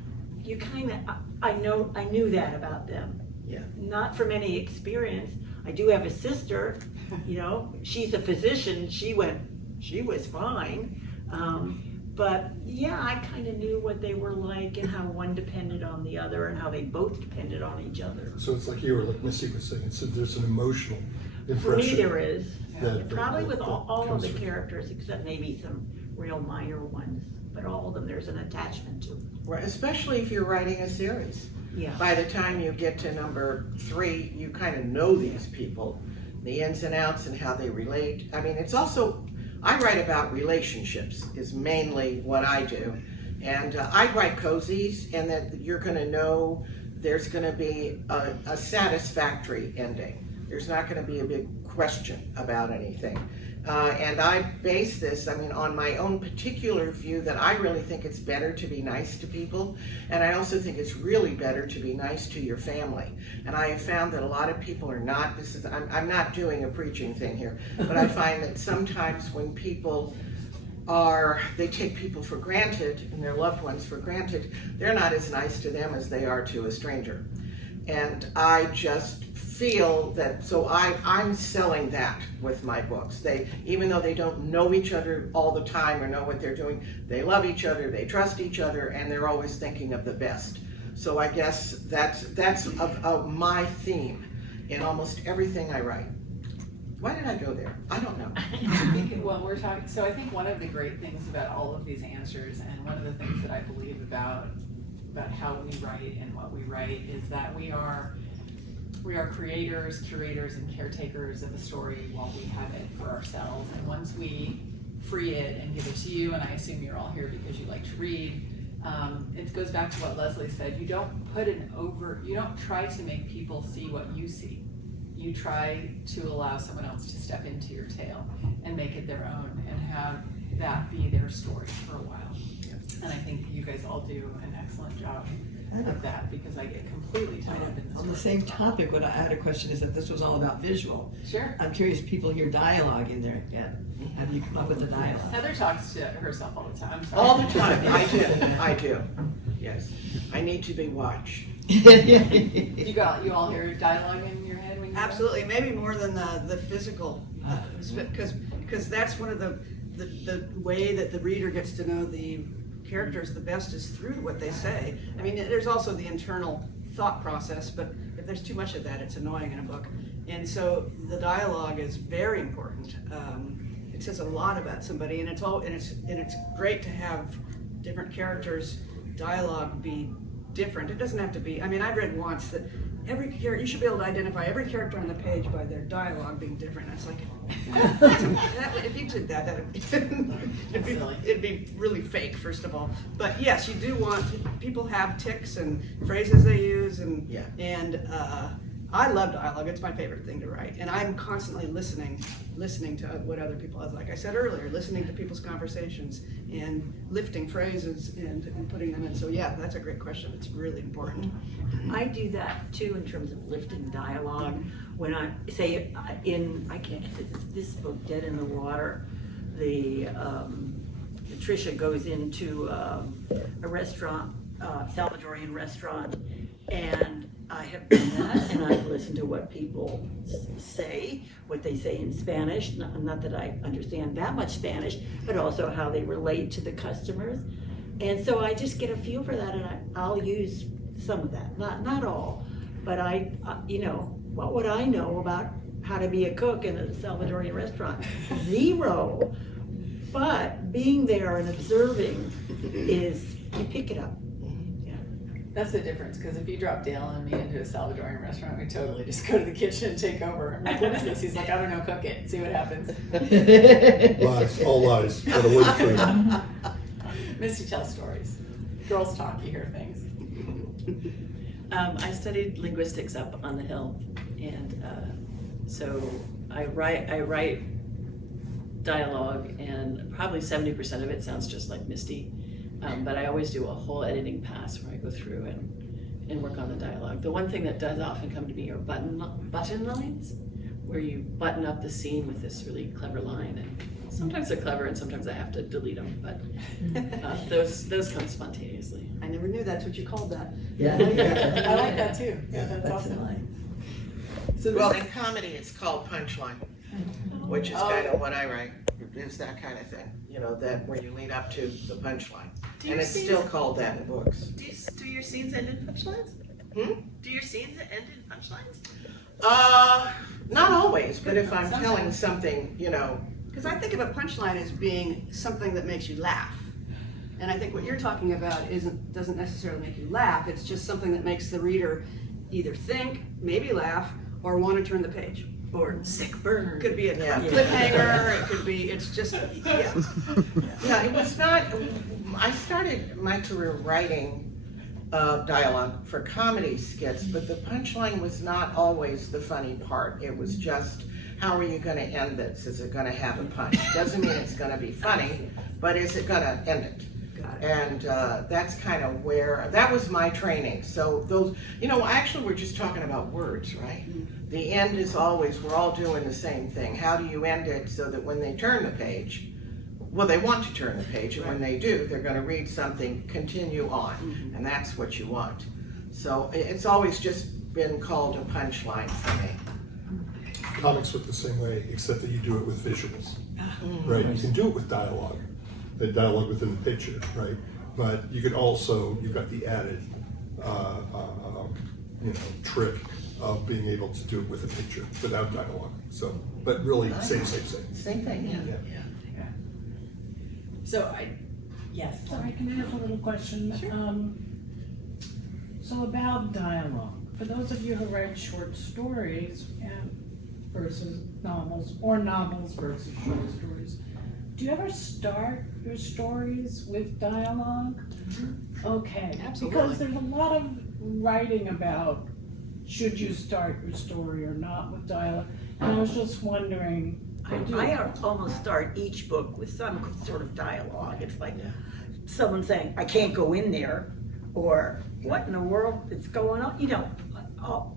you kind of, I knew that about them. Yeah. Not from any experience. I do have a sister, you know, she's a physician, she was fine. But yeah, I kind of knew what they were like and how one depended on the other and how they both depended on each other. So it's like you were, like Missy was saying, so there's an emotional impression. For me, there is. Probably that with all of comes the from- characters, except maybe some real minor ones. But all of them, there's an attachment to. Right, especially if you're writing a series. Yeah. By the time you get to number 3, you kind of know these people, the ins and outs and how they relate. I mean, it's also, I write about relationships is mainly what I do. And I write cozies, and that you're going to know there's gonna be a satisfactory ending. There's not gonna be a big question about anything. And I base this, on my own particular view that I really think it's better to be nice to people. And I also think it's really better to be nice to your family. And I have found that a lot of people are not, I'm not doing a preaching thing here, but I find that sometimes when people they take people for granted and their loved ones for granted, they're not as nice to them as they are to a stranger. And I just feel that, so I'm selling that with my books. Even though they don't know each other all the time or know what they're doing, they love each other, they trust each other, and they're always thinking of the best. So I guess that's my theme in almost everything I write. Why did I go there? I don't know. Well, we're talking, so I think one of the great things about all of these answers, and one of the things that I believe about how we write and what we write, is that we are creators, curators, and caretakers of the story while we have it for ourselves. And once we free it and give it to you, and I assume you're all here because you like to read, it goes back to what Leslie said. You don't try to make people see what you see. You try to allow someone else to step into your tale and make it their own and have that be their story for a while. And I think you guys all do an excellent job of that, because I get completely tied up in this. On the same topic, what I had a question is that this was all about visual. Sure. I'm curious, people hear dialogue in there yet? How do you come up with the dialogue? Heather talks to herself all the time. All the time, I do, yes. I need to be watched. You all hear dialogue in your head when you Absolutely, maybe more than the physical, because that's one of the way that the reader gets to know the characters the best is through what they say. I mean, there's also the internal thought process, but if there's too much of that, it's annoying in a book. And so the dialogue is very important. It says a lot about somebody, and it's great to have different characters' dialogue be different. It doesn't have to be. I mean, I read once that every character, you should be able to identify every character on the page by their dialogue being different. And it's like, if you did that, it'd be really fake, first of all. But yes, you do want, people have tics and phrases they use, and I love dialogue. It's my favorite thing to write, and I'm constantly listening to what other people have. Like I said earlier, listening to people's conversations and lifting phrases and putting them in. So yeah, that's a great question. It's really important. I do that too in terms of lifting dialogue. When I say I can't guess it's this book, Dead in the Water, Patricia goes into a restaurant, Salvadorian restaurant, and I have done that, and I've listened to what people say, what they say in Spanish, not that I understand that much Spanish, but also how they relate to the customers. And so I just get a feel for that, and I'll use some of that, not all, but what would I know about how to be a cook in a Salvadorian restaurant? Zero. But being there and observing you pick it up. That's the difference, because if you drop Dale and me into a Salvadorian restaurant, we totally just go to the kitchen and take over. I'm like, what is this? He's like, I don't know, cook it, see what happens. Lies, all lies, but a word true. Misty tells stories. Girls talk, you hear things. I studied linguistics up on the Hill, and so I write dialogue, and probably 70% of it sounds just like Misty. But I always do a whole editing pass where I go through and work on the dialogue. The one thing that does often come to me are button lines, where you button up the scene with this really clever line. And sometimes they're clever, and sometimes I have to delete them. But those come spontaneously. I never knew that's what you called that. Yeah. I like that too. Yeah, that's awesome. So Well, in comedy, it's called punchline, which is kind of what I write. It's that kind of thing, that where you lead up to the punchline. And it's still called that in books. Do your scenes end in punchlines? Do your scenes end in punchlines? Not always, but if I'm telling something, Because I think of a punchline as being something that makes you laugh. And I think what you're talking about doesn't necessarily make you laugh. It's just something that makes the reader either think, maybe laugh, or want to turn the page. Or sick burn. Could be a cliffhanger. It could be. It's just. Yeah. Yeah, it was not. I started my career writing dialogue for comedy skits, but the punchline was not always the funny part. It was just, how are you going to end this? Is it going to have a punch? Doesn't mean it's going to be funny, but is it going to end it? And that's kind of where, that was my training. So those, actually we're just talking about words, right? The end is always, we're all doing the same thing. How do you end it so that when they turn the page, well, they want to turn the page, and when they do, they're going to read something, continue on, and that's what you want. So it's always just been called a punchline for me. Comics work the same way, except that you do it with visuals, right? You can do it with dialogue, the dialogue within the picture, right? But you can also, you've got the added, trick of being able to do it with a picture without dialogue. So, but really, same. Same thing, yeah. So Yes. Sorry, can I ask a little question? So about dialogue, for those of you who write short stories versus novels, or novels versus short stories, do you ever start your stories with dialogue? Okay. Absolutely. Because there's a lot of writing about should you start your story or not with dialogue, and I was just wondering. I almost start each book with some sort of dialogue. It's like someone saying, I can't go in there, or what in the world is going on?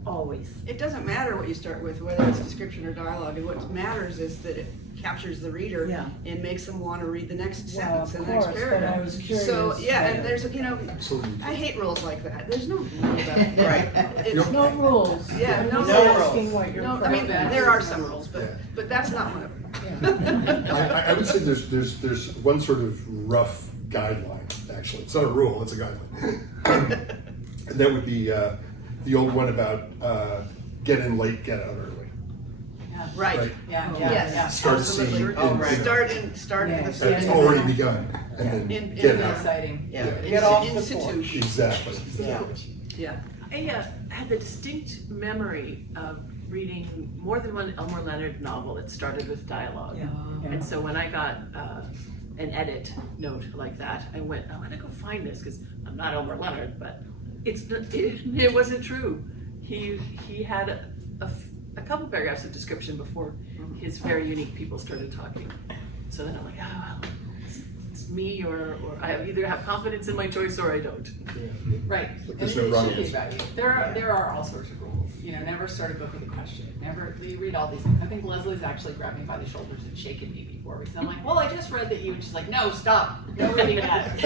Always. It doesn't matter what you start with, whether it's description or dialogue, and what matters is that it captures the reader and makes them want to read the next sentence and the next paragraph. But I was curious. So, and there's, Absolutely. I hate rules like that. There's no rule about it. Right. It's, No rules. Yeah, I'm no just rules. asking what your no, I mean, preference there are is. some rules, Yeah. but that's not one of them. I would say there's one sort of rough guideline, actually. It's not a rule, it's a guideline. And that would be the old one about get in late, get out early. Right. Yes. Start a absolutely. scene. Oh, right. Start in That's the already begun, and then In- get in out. exciting. Yeah. Yeah. Get off the institute. porch. Exactly. Yeah. Yeah. I had the distinct memory of reading more than one Elmore Leonard novel that started with dialogue. And so when I got an edit note like that, I went, I'm gonna go find this, because I'm not Elmore Leonard, but it wasn't true. He had a couple paragraphs of description before his very unique people started talking. So then I'm like, oh, well, it's me, or I either have confidence in my choice or I don't. Right, But and it there's no should wrong be answer. about you. There are all sorts of rules. Never start a book with a question. You read all these things. I think Leslie's actually grabbed me by the shoulders and shaken me before, because I'm like, well, I just read that you, and she's like, no, stop, no reading that.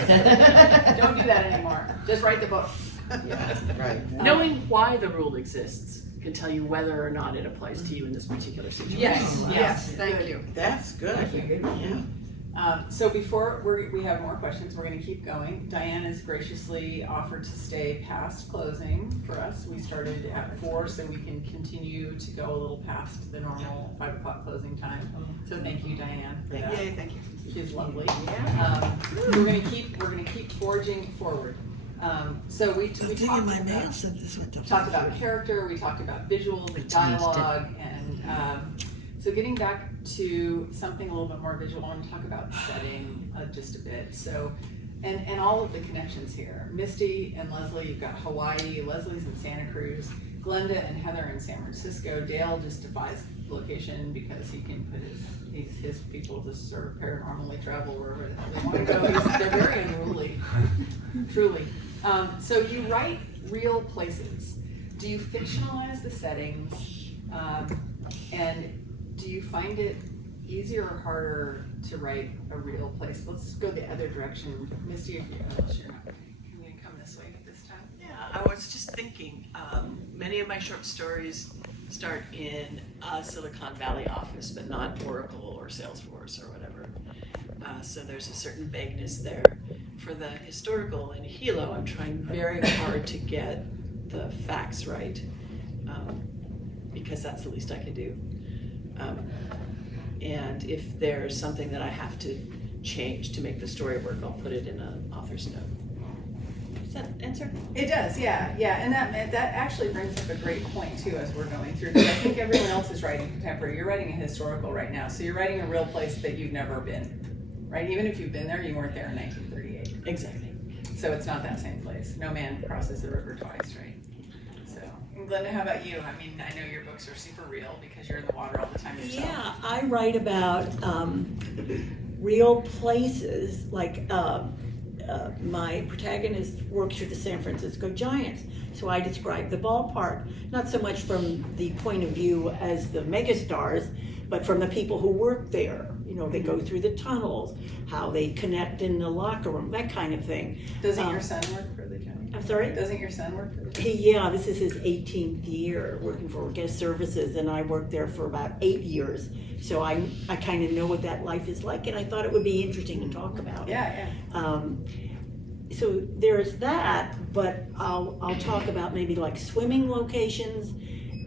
Don't do that anymore. Just write the book. Yeah, right. Knowing why the rule exists can tell you whether or not it applies to you in this particular situation. Yes, thank you. That's good. Yeah. So before we have more questions, we're going to keep going. Diane has graciously offered to stay past closing for us. We started at 4, so we can continue to go a little past the normal 5 o'clock closing time. So thank you, Diane, for that. Yay, thank you. She's lovely. We're going to keep forging forward. So we talked about character, we talked about visuals, and dialogue, and so getting back to something a little bit more visual, I want to talk about setting just a bit. So, and all of the connections here. Misty and Leslie, you've got Hawaii, Leslie's in Santa Cruz, Glenda and Heather in San Francisco. Dale just defies location because he can put his people to sort of paranormally travel wherever the hell they want to go. They're very unruly, truly. So you write real places. Do you fictionalize the settings? And do you find it easier or harder to write a real place? Let's go the other direction. Misty, if you're not, can you come this way this time? Yeah, I was just thinking, many of my short stories start in a Silicon Valley office, but not Oracle or Salesforce or whatever. So there's a certain vagueness there. For the historical in Hilo, I'm trying very hard to get the facts right, because that's the least I can do. And if there's something that I have to change to make the story work, I'll put it in an author's note. Does that answer? It does, yeah, and that actually brings up a great point too as we're going through, because I think everyone else is writing contemporary. You're writing a historical right now, so you're writing a real place that you've never been, right? Even if you've been there, you weren't there in 1938. Exactly. So it's not that same place. No man crosses the river twice, right? So, and Glenda, how about you? I mean, I know your books are super real because you're in the water all the time yourself. Yeah, I write about real places, like my protagonist works for the San Francisco Giants, so I describe the ballpark, not so much from the point of view as the megastars, but from the people who work there. You know, they go through the tunnels, how they connect in the locker room, that kind of thing. Doesn't your son work for the Giants? I'm sorry? Doesn't your son work for the Giants? Yeah, this is his 18th year working for guest services, and I worked there for about 8 years. So I kind of know what that life is like, and I thought it would be interesting to talk about. Yeah. So there's that, but I'll talk about maybe like swimming locations,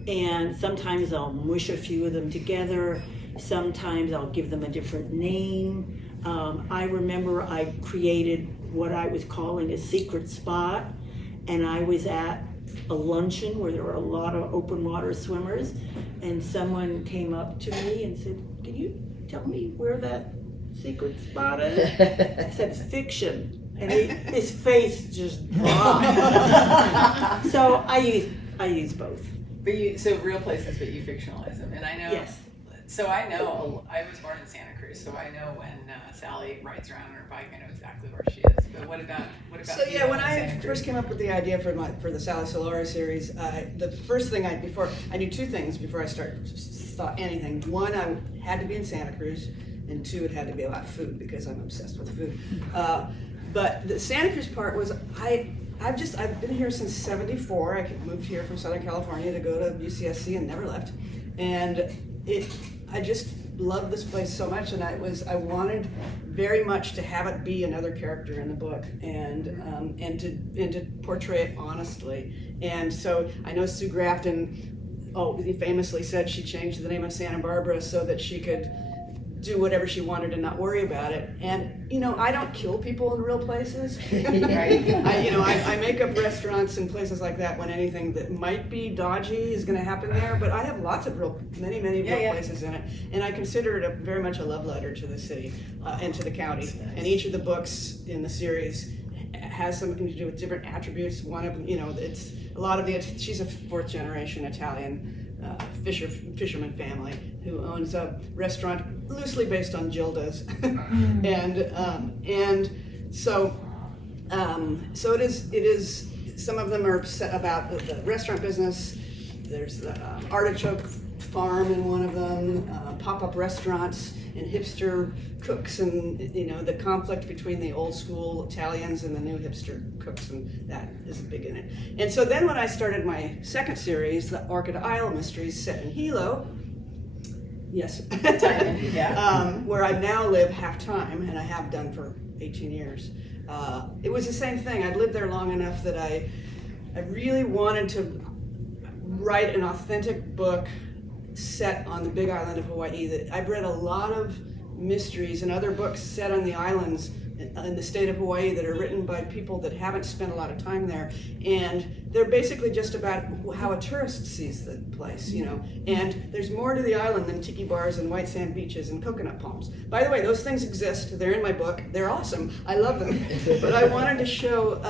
and sometimes I'll mush a few of them together. Sometimes I'll give them a different name. I remember I created what I was calling a secret spot, and I was at a luncheon where there were a lot of open water swimmers, and someone came up to me and said, "Can you tell me where that secret spot is?" I said, "It's fiction." And his face just dropped. So I use both. But so real places, but you fictionalize them. And I know, Yes. So I know, I was born in Santa Cruz, so I know when Sally rides around on her bike, I know exactly where she is. But what about So yeah, Hilo when and I Santa Cruz? first came up with the idea for the Sally Solari series, the first thing I do two things before I thought anything. One, I had to be in Santa Cruz, and two, it had to be about food because I'm obsessed with food. But the Santa Cruz part was I've been here since '74. I moved here from Southern California to go to UCSC and never left, and I just loved this place so much, and I wanted very much to have it be another character in the book, and to portray it honestly. And so I know Sue Grafton, famously said she changed the name of Santa Barbara so that she could do whatever she wanted and not worry about it. And I don't kill people in real places. I make up restaurants and places like that when anything that might be dodgy is going to happen there. But I have lots of many real places in it, and I consider it very much a love letter to the city and to the county. And each of the books in the series has something to do with different attributes. One of them, it's a lot of she's a fourth generation Italian fisherman family who owns a restaurant loosely based on Gilda's, and so it is. Some of them are set about the restaurant business. There's the artichoke farm in one of them, pop-up restaurants and hipster cooks, and the conflict between the old school Italians and the new hipster cooks, and that is big in it. And so then when I started my second series, the Orchid Isle Mystery, set in Hilo, yes, where I now live half-time, and I have done for 18 years. It was the same thing. I'd lived there long enough that I really wanted to write an authentic book set on the Big Island of Hawai'i. That I've read a lot of mysteries and other books set on the islands in the state of Hawaii that are written by people that haven't spent a lot of time there, and they're basically just about how a tourist sees the place, and there's more to the island than tiki bars and white sand beaches and coconut palms. By the way, those things exist. They're in my book. They're awesome. I love them. But I wanted to show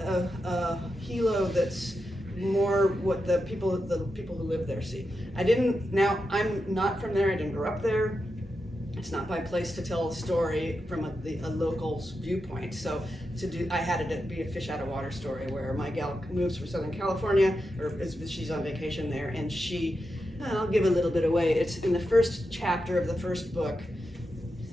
a Hilo that's more what the people who live there see. I'm not from there. I didn't grow up there. It's not my place to tell a story from a local's viewpoint. So I had it to be a fish out of water story where my gal moves from Southern California, she's on vacation there, and I'll give a little bit away. It's in the first chapter of the first book.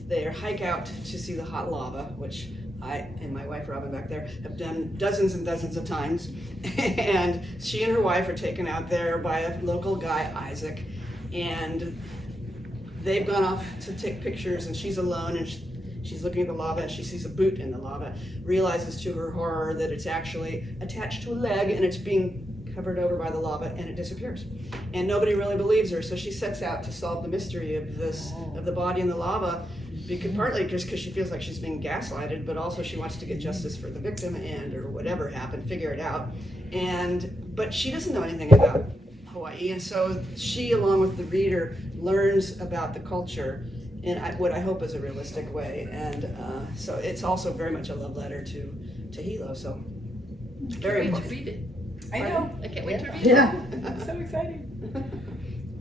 They hike out to see the hot lava, which I and my wife Robin back there have done dozens and dozens of times. And she and her wife are taken out there by a local guy, Isaac, and they've gone off to take pictures, and she's alone, and she's looking at the lava, and she sees a boot in the lava, realizes to her horror that it's actually attached to a leg, and it's being covered over by the lava, and it disappears. And nobody really believes her, so she sets out to solve the mystery of the body in the lava, partly just because she feels like she's being gaslighted, but also she wants to get justice for the victim or whatever happened, figure it out. But she doesn't know anything about Hawaii, and so she, along with the reader, learns about the culture in what I hope is a realistic way, and so it's also very much a love letter to to Hilo, so Can't very wait to important. read it. I know. I can't wait to read it. Yeah. So exciting.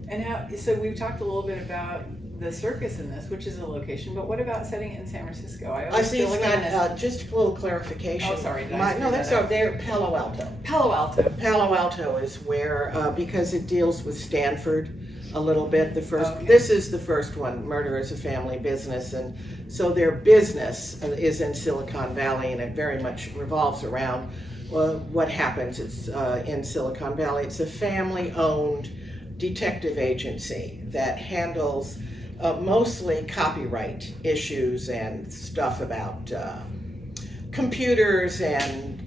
And how, so we've talked a little bit about the circus in this, which is a location, but what about setting it in San Francisco? I always see feel it's like I'm got, in just a little clarification. Oh, sorry, did I My- screw No, that's that all, up? they're Palo Alto. Palo Alto. Palo Alto is where, because it deals with Stanford a little bit, Okay. this is the first one, Murder is a Family Business, and so their business is in Silicon Valley, and it very much revolves around what happens. It's in Silicon Valley. It's a family-owned detective agency that handles mostly copyright issues and stuff about computers and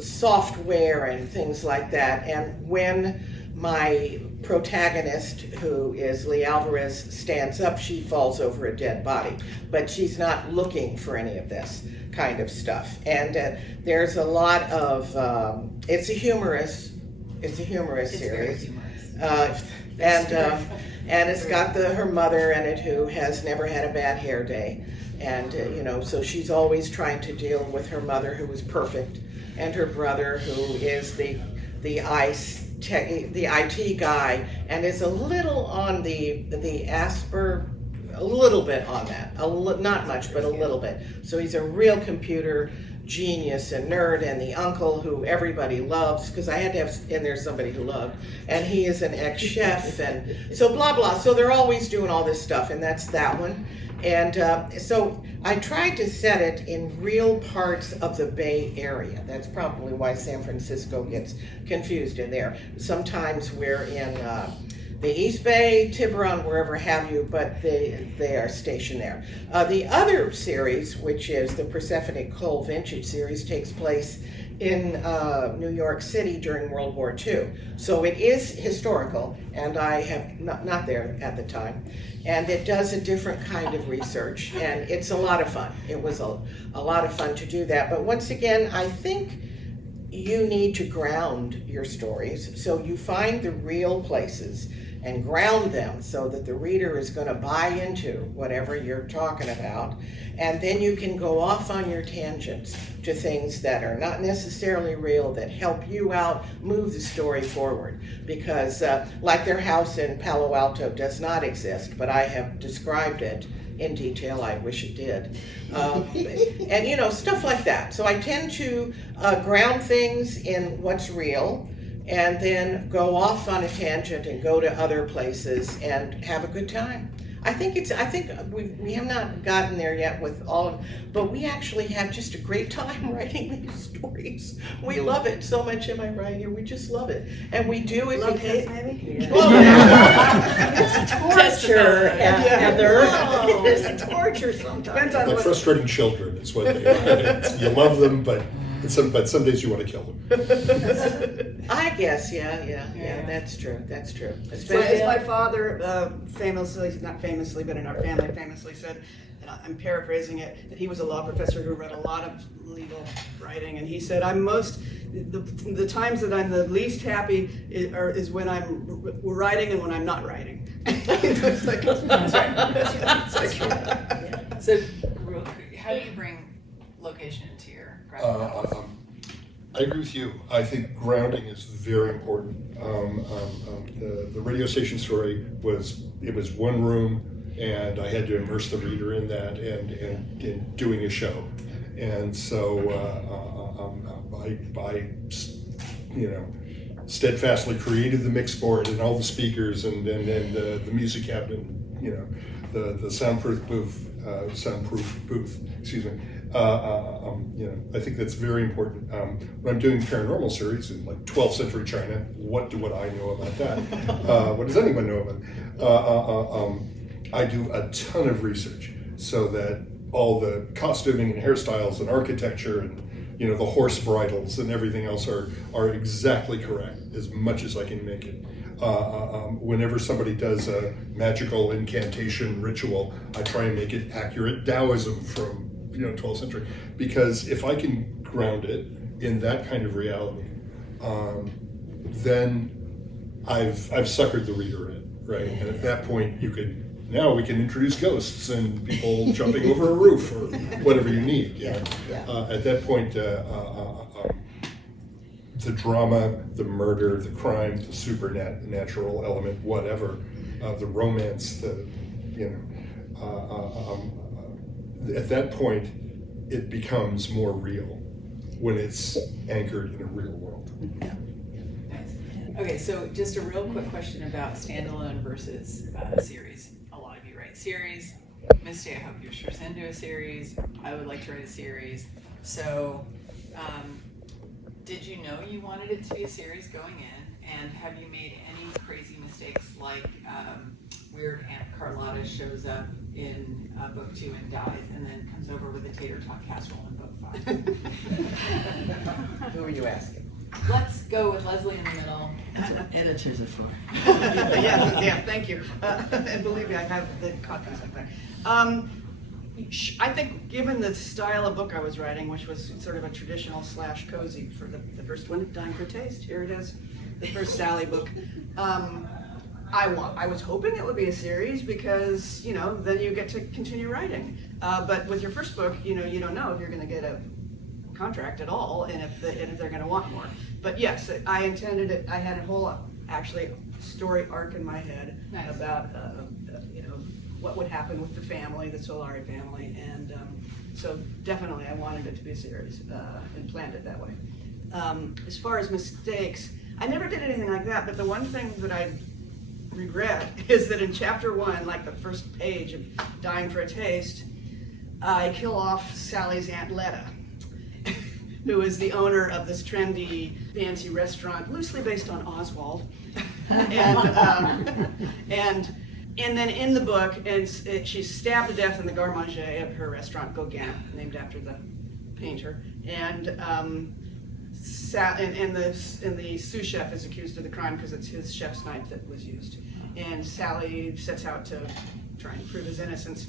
software and things like that. And when my protagonist, who is Lee Alvarez, stands up, she falls over a dead body. But she's not looking for any of this kind of stuff. And there's a lot of, it's a humorous It's series. very humorous. And it's got her mother in it, who has never had a bad hair day. And, so she's always trying to deal with her mother, who is perfect, and her brother, who is the IT guy, and is a little on the Asper, a little bit on that, not much, but a little bit. So he's a real computer genius and nerd, and the uncle who everybody loves, because I had to have in there somebody who loved, and he is an ex-chef, and so blah blah. So they're always doing all this stuff, and that's that one. And so I tried to set it in real parts of the Bay Area. That's probably why San Francisco gets confused in there. Sometimes we're in the East Bay, Tiburon, wherever have you, but they are stationed there. The other series, which is the Persephone Cole Vintage series, takes place in New York City during World War II. So it is historical, and I have not there at the time. And it does a different kind of research, and it's a lot of fun. It was a lot of fun to do that. But once again, I think you need to ground your stories. So you find the real places and ground them so that the reader is going to buy into whatever you're talking about. And then you can go off on your tangents to things that are not necessarily real, that help you out, move the story forward. Because like their house in Palo Alto does not exist, but I have described it in detail. I wish it did. And stuff like that. So I tend to ground things in what's real, and then go off on a tangent and go to other places and have a good time. I think we have not gotten there yet with all of, but we actually have just a great time writing these stories. We love it so much. Am I right here? We just love it, and we do it Love because this, maybe? well, it's torture, Heather. It's torture sometimes. Depends on Like what, frustrating children is what they are. You love them, but some days you want to kill them. I guess, yeah, that's true. so Especially, as my father famously, not famously, but in our family famously said, and I'm paraphrasing it, that he was a law professor who read a lot of legal writing, and he said, the times that I'm the least happy is when I'm writing and when I'm not writing. It's like, That's right. So, how do you bring location into your graphic novels? I agree with you. I think grounding is very important. The radio station story was one room, and I had to immerse the reader in that and in doing a show. And so I steadfastly created the mix board and all the speakers and the music cabinet, the soundproof booth, excuse me. I think that's very important. When I'm doing paranormal series in like 12th century China, what do I know about that? What does anyone know about it? I do a ton of research so that all the costuming and hairstyles and architecture and the horse bridles and everything else are exactly correct as much as I can make it. Whenever somebody does a magical incantation ritual, I try and make it accurate Taoism from 12th century, because if I can ground it in that kind of reality, then I've suckered the reader in, right? And at that point, you could now we can introduce ghosts and people jumping over a roof or whatever you need. You know? At that point, the drama, the murder, the crime, the supernatural element, whatever, the romance, at that point, it becomes more real when it's anchored in a real world. Nice. Okay, so just a real quick question about standalone versus series. A lot of you write series. Misty, I hope you're sure into a series. I would like to write a series. So, did you know you wanted it to be a series going in? And have you made any crazy mistakes like weird Aunt Carlotta shows up in book 2 and dies and then comes over with a tater tot casserole in book 5? Who are you asking? Let's go with Leslie in the middle. That's what editors are for. Yeah, thank you. And believe me, I have the copies of that. I think given the style of book I was writing, which was sort of a traditional / cozy for the first one, Dying for Taste, here it is, the first Sally book. I was hoping it would be a series because, then you get to continue writing. But with your first book, you don't know if you're gonna get a contract at all and if they're gonna want more. But yes, I intended it, I had a whole, actually, story arc in my head about, what would happen with the family, the Solari family, and so definitely I wanted it to be a series and planned it that way. As far as mistakes, I never did anything like that, but the one thing that I regret is that in chapter 1, like the first page of Dying for a Taste, I kill off Sally's Aunt Letta, who is the owner of this trendy, fancy restaurant, loosely based on Oswald. And then in the book, she's stabbed to death in the garde-manger of her restaurant, Gauguin, named after the painter. And the sous chef is accused of the crime because it's his chef's knife that was used. And Sally sets out to try and prove his innocence.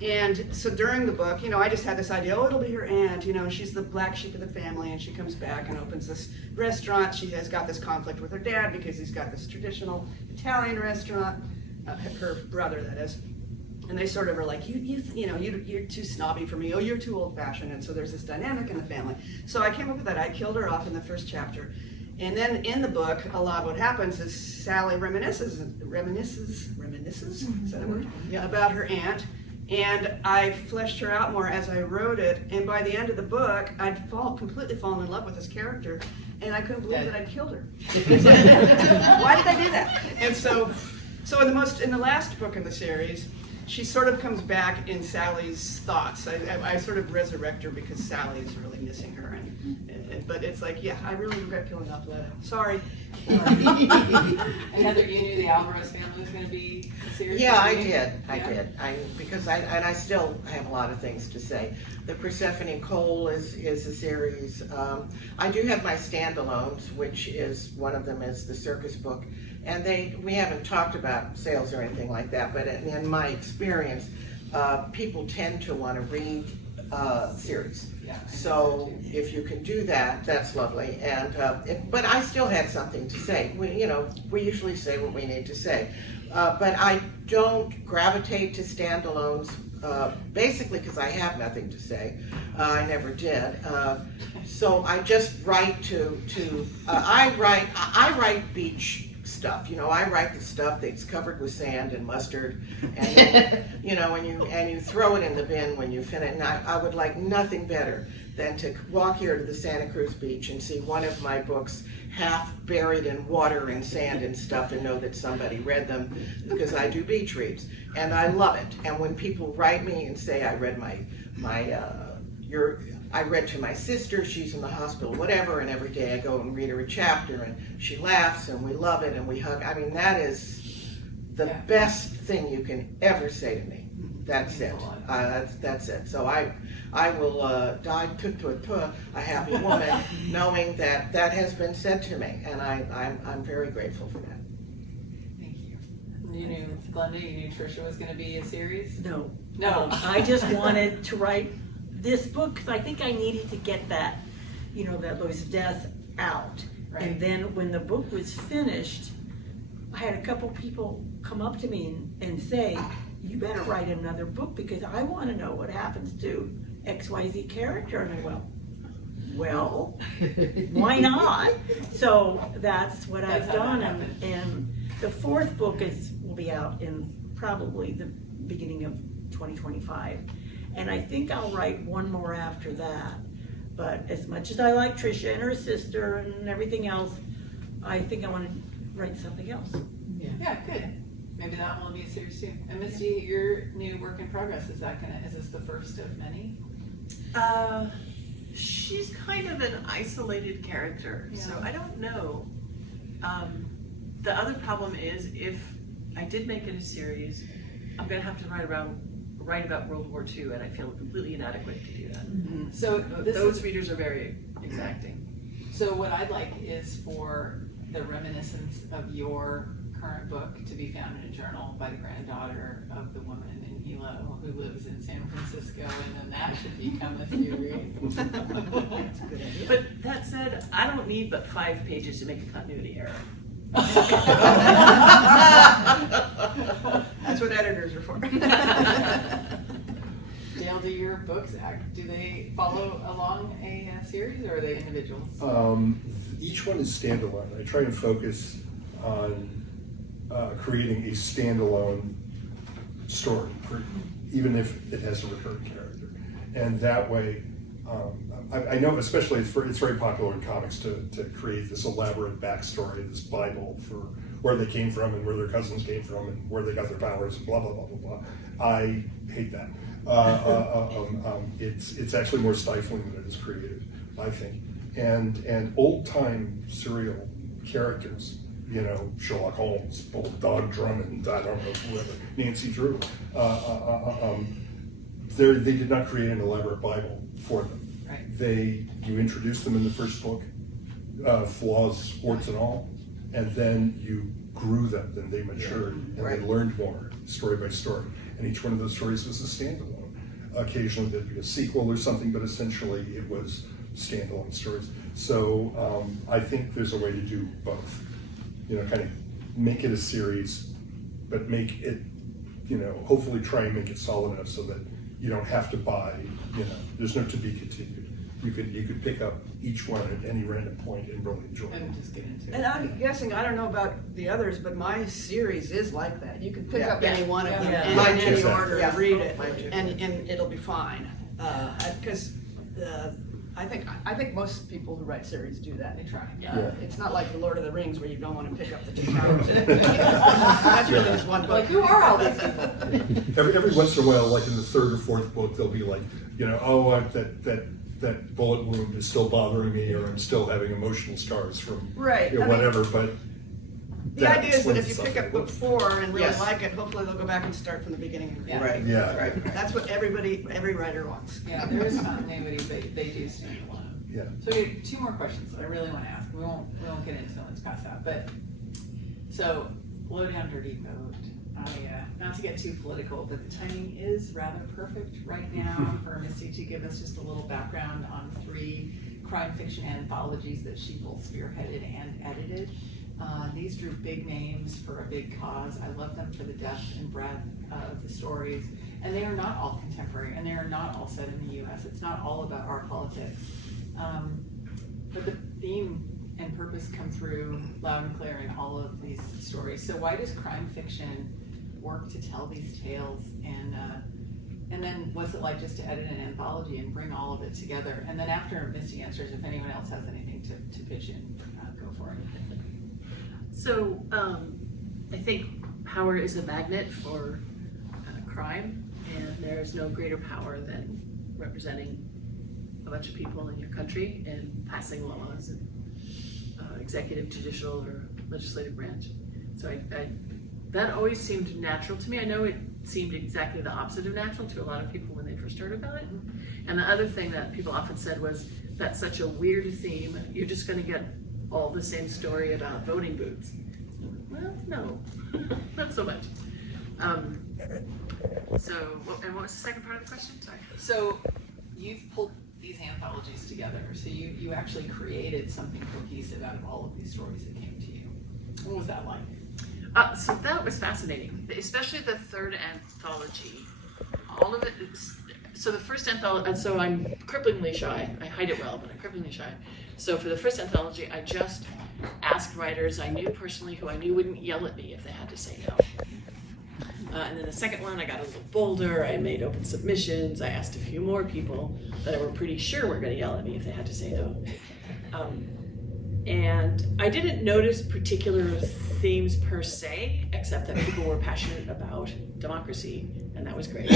And so during the book, I just had this idea, it'll be her aunt, she's the black sheep of the family, and she comes back and opens this restaurant. She has got this conflict with her dad because he's got this traditional Italian restaurant. Her brother, that is, and they sort of are like, you're too snobby for me. Oh, you're too old-fashioned, and so there's this dynamic in the family. So I came up with that. I killed her off in the first chapter, and then in the book, a lot of what happens is Sally reminisces. Is that a word? Yeah. About her aunt, and I fleshed her out more as I wrote it. And by the end of the book, I'd completely fallen in love with this character, and I couldn't believe that I'd killed her. Why did I do that? And so in the last book in the series, she sort of comes back in Sally's thoughts. I sort of resurrect her because Sally is really missing her. But it's like, I really regret killing off Letta. Sorry. And Heather, you knew the Alvarez family was going to be a series? Yeah, I did. Because I still have a lot of things to say. The Persephone Cole is a series. I do have my standalones, which is, one of them is the circus book. And we haven't talked about sales or anything like that, but in my experience, people tend to want to read series. Yeah, so if you can do that, that's lovely. And but I still had something to say. We usually say what we need to say, but I don't gravitate to standalones. Basically because I have nothing to say. I never did. So I just write I write beach stuff. I write the stuff that's covered with sand and mustard, and then, and you throw it in the bin when you finish. And I would like nothing better than to walk here to the Santa Cruz beach and see one of my books half buried in water and sand and stuff, and know that somebody read them, because I do beach reads and I love it. And when people write me and say, I read I read to my sister, she's in the hospital, whatever, and every day I go and read her a chapter, and she laughs, and we love it, and we hug. I mean, that is the best thing you can ever say to me. That's it. That's it. So I will die a happy woman, knowing that has been said to me, and I'm very grateful for that. Thank you. You knew, Glenda, you knew Trisha was going to be a series? No. No. I just wanted to write this book because I think I needed to get that, those deaths out. Right. And then when the book was finished, I had a couple people come up to me and say, you better write another book because I want to know what happens to XYZ character. And I went, well, why not? So that's what That's I've how done. that happened. And the fourth book will be out in probably the beginning of 2025. And I think I'll write one more after that. But as much as I like Trisha and her sister and everything else, I think I want to write something else. Yeah, good. Maybe that one will be a series too. And Misty, your new work in progress, is this the first of many? She's kind of an isolated character, so Yeah. I don't know. The other problem is if I did make it a series, I'm gonna have to write about World War II, and I feel completely inadequate to do that. So Those readers are very exacting. So what I'd like is for the reminiscence of your current book to be found in a journal by the granddaughter of the woman in Hilo who lives in San Francisco, and then that should become a series. But that said, I don't need but 5 pages to make a continuity error. That's what editors are for. Dale, do your books do they follow along a series, or are they individuals? Each one is standalone. I try and focus on creating a standalone story, even if it has a recurring character. And that way, I know especially it's very popular in comics to create this elaborate backstory, this Bible for where they came from and where their cousins came from and where they got their powers, blah, blah, blah, blah, blah. I hate that. It's actually more stifling than it is creative, I think. And old-time serial characters, you know, Sherlock Holmes, Bulldog Drummond, I don't know, whoever, Nancy Drew, they did not create an elaborate Bible for them. Right. You introduce them in the first book, flaws, warts and all, and then you grew them, then they matured, and they learned more, story by story. And each one of those stories was a standalone. Occasionally there'd be a sequel or something, but essentially it was standalone stories. So I think there's a way to do both. You know, kind of make it a series, but make it, you know, hopefully try and make it solid enough so that you don't have to buy, you know, there's no to be continued. You could pick up each one at any random point and really enjoy it. And just get into it. And I'm guessing, I don't know about the others, but my series is like that. You can pick up any one of them in Mine any too. order and Yeah. read it, Mine too. and it'll be fine. Because I think most people who write series do that. They try. It's not like the Lord of the Rings where you don't want to pick up the 2 towers. That's really just one book. Like, who are all these people? Every once in a while, like in the 3rd or 4th book, they'll be like, you know, oh, that bullet wound is still bothering me, or I'm still having emotional scars from Right. you know, I mean, whatever. But the idea is that if you explains pick up book 4 and really Yes. like it, hopefully they'll go back and start from the beginning. Yeah. Right. Yeah. Right. That's what every writer wants. Yeah, there is continuity, but they do stand alone. Yeah. So we have 2 more questions that I really want to ask. We won't get into them, let's pass out. But so, low down dirty vote. Not to get too political, but the timing is rather perfect right now for Misty to give us just a little background on 3 crime fiction anthologies that she both spearheaded and edited. These drew big names for a big cause. I love them for the depth and breadth of the stories. And they are not all contemporary, and they are not all set in the US. It's not all about our politics. But the theme and purpose come through loud and clear in all of these stories. So why does crime fiction work to tell these tales? And then what's it like just to edit an anthology and bring all of it together? And then after Misty answers, if anyone else has anything to pitch in, go for it. So I think power is a magnet for crime, and there is no greater power than representing a bunch of people in your country and passing laws and executive, judicial, or legislative branch. So that always seemed natural to me. I know it seemed exactly the opposite of natural to a lot of people when they first heard about it. And the other thing that people often said was, that's such a weird theme, you're just gonna get all the same story about voting booths. Well, no, not so much. And what was the second part of the question? Sorry. So you've pulled these anthologies together. So you actually created something cohesive out of all of these stories that came to you. What was that like? So that was fascinating, especially the third anthology. All of it. So the first anthology. So I'm cripplingly shy. I hide it well, but I'm cripplingly shy. So for the first anthology, I just asked writers I knew personally who I knew wouldn't yell at me if they had to say no. And then the second one, I got a little bolder. I made open submissions. I asked a few more people that I were pretty sure were going to yell at me if they had to say no. And I didn't notice particular themes per se, except that people were passionate about democracy, and that was great.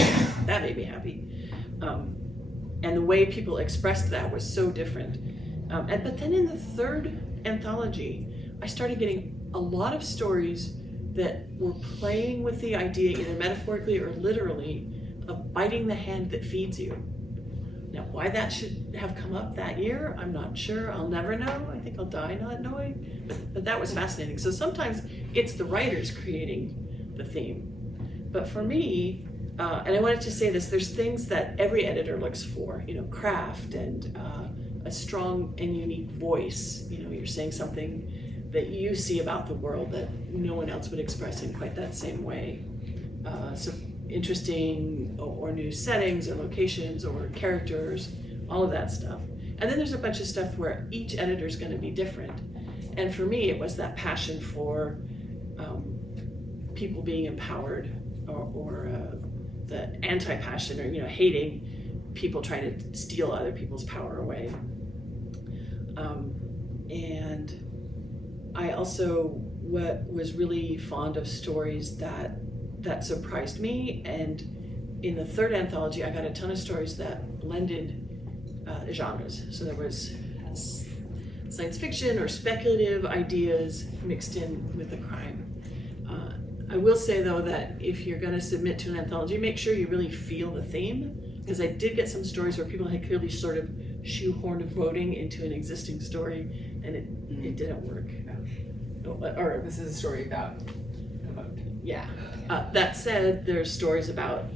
That made me happy. And the way people expressed that was so different. But then in the third anthology, I started getting a lot of stories that were playing with the idea, either metaphorically or literally, of biting the hand that feeds you. Now, why that should have come up that year, I'm not sure. I'll never know. I think I'll die not knowing. But that was fascinating. So sometimes it's the writers creating the theme. But for me, and I wanted to say this, there's things that every editor looks for, craft and a strong and unique voice. You're saying something that you see about the world that no one else would express in quite that same way. So interesting or new settings or locations or characters, all of that stuff. And then there's a bunch of stuff where each editor is going to be different. And for me, it was that passion for people being empowered or the anti-passion or, hating people trying to steal other people's power away. And I also was really fond of stories that surprised me, and in the third anthology I got a ton of stories that blended genres. So there was science fiction or speculative ideas mixed in with the crime. I will say though that if you're going to submit to an anthology, make sure you really feel the theme, because I did get some stories where people had clearly sort of shoehorned voting into an existing story, and it didn't work. Or This is a story about a vote. yeah. That said, there's stories about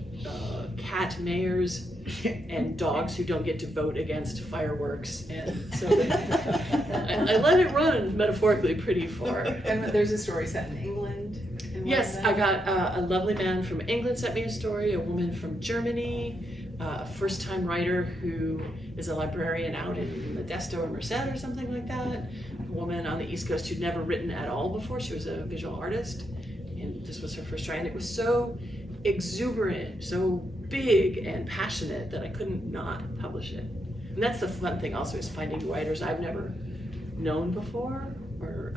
cat mayors and dogs who don't get to vote against fireworks, and so I let it run metaphorically pretty far. And there's a story set in England. in one Yes, of I them. got a lovely man from England sent me a story, a woman from Germany, a first-time writer who is a librarian out in Modesto or Merced or something like that, a woman on the East Coast who'd never written at all before. She was a visual artist, and this was her first try, and it was so exuberant, so big and passionate that I couldn't not publish it. And that's the fun thing also, is finding writers I've never known before, or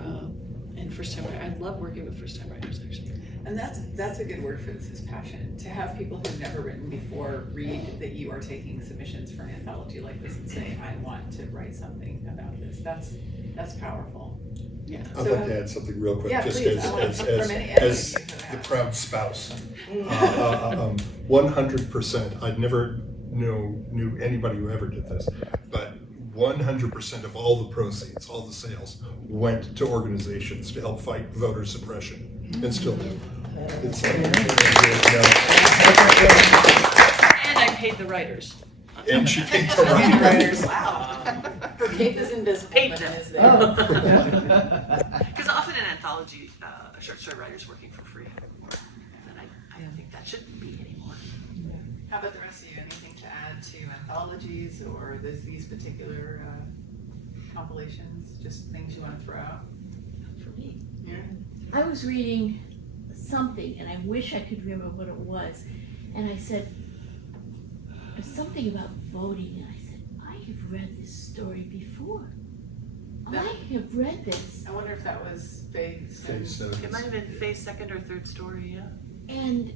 and first-time writers. I love working with first-time writers, actually. And that's a good word for this, is passion. To have people who've never written before read that you are taking submissions for an anthology like this and say, I want to write something about this. That's powerful. Yeah. I'd like to add something real quick, Yeah, just please. I want to hear from any editor as you could the have. proud spouse. 100%, I never knew anybody who ever did this, but 100% of all the proceeds, all the sales, went to organizations to help fight voter suppression, and still do. It's like, And I paid the writers. and she paid the writers. Wow. Her cape is invisible, Paid but them. it is there. Because often in anthology, a short story writer is working for free. And I don't think that shouldn't be anymore. How about the rest of you? Anything to add to anthologies or these particular compilations? Just things you want to throw out? For me. Yeah. I was reading something, and I wish I could remember what it was, and I said something about voting, and I said, I have read this story before. I have read this. I wonder if that was Faye's. It might have been Faye's second or third story, yeah. And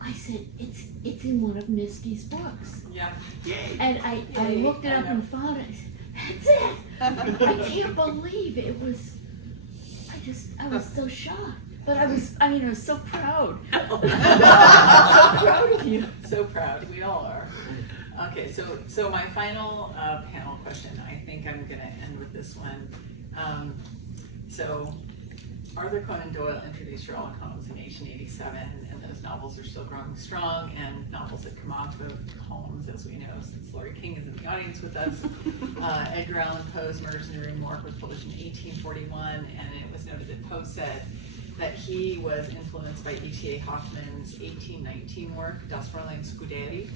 I said, it's in one of Misty's books. Yeah. Yay. And I looked it up and found it. I said, that's it. I can't believe it was, I was so shocked. But I was so proud. So proud of you. So proud. We all are. Okay, so my final panel question, I think I'm going to end with this one. So Arthur Conan Doyle introduced Sherlock Holmes in 1887, and those novels are still growing strong, and novels that come off of Holmes, as we know, since Laurie King is in the audience with us. Edgar Allan Poe's Murders in the Rue Morgue was published in 1841, and it was noted that Poe said that he was influenced by E.T.A. Hoffman's 1819 work, Das Fräulein Scuderi,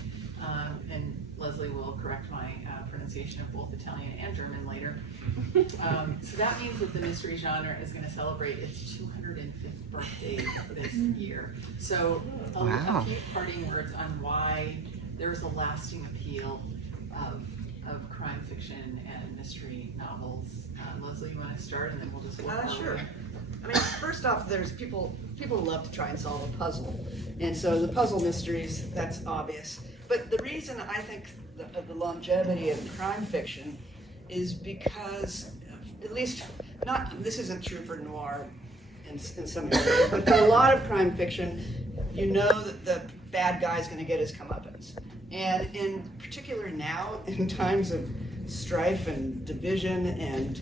and Leslie will correct my pronunciation of both Italian and German later. So that means that the mystery genre is going to celebrate its 205th birthday this year. So a few parting words on why there's a lasting appeal of crime fiction and mystery novels. Leslie, you want to start, and then we'll just work our Sure. way. I mean, first off, there's people who love to try and solve a puzzle. And so the puzzle mysteries, that's obvious. But the reason I think of the longevity of crime fiction is because, at least, this isn't true for noir in some areas, but for a lot of crime fiction, you know that the bad guy's gonna get his comeuppance. And in particular now, in times of strife and division, and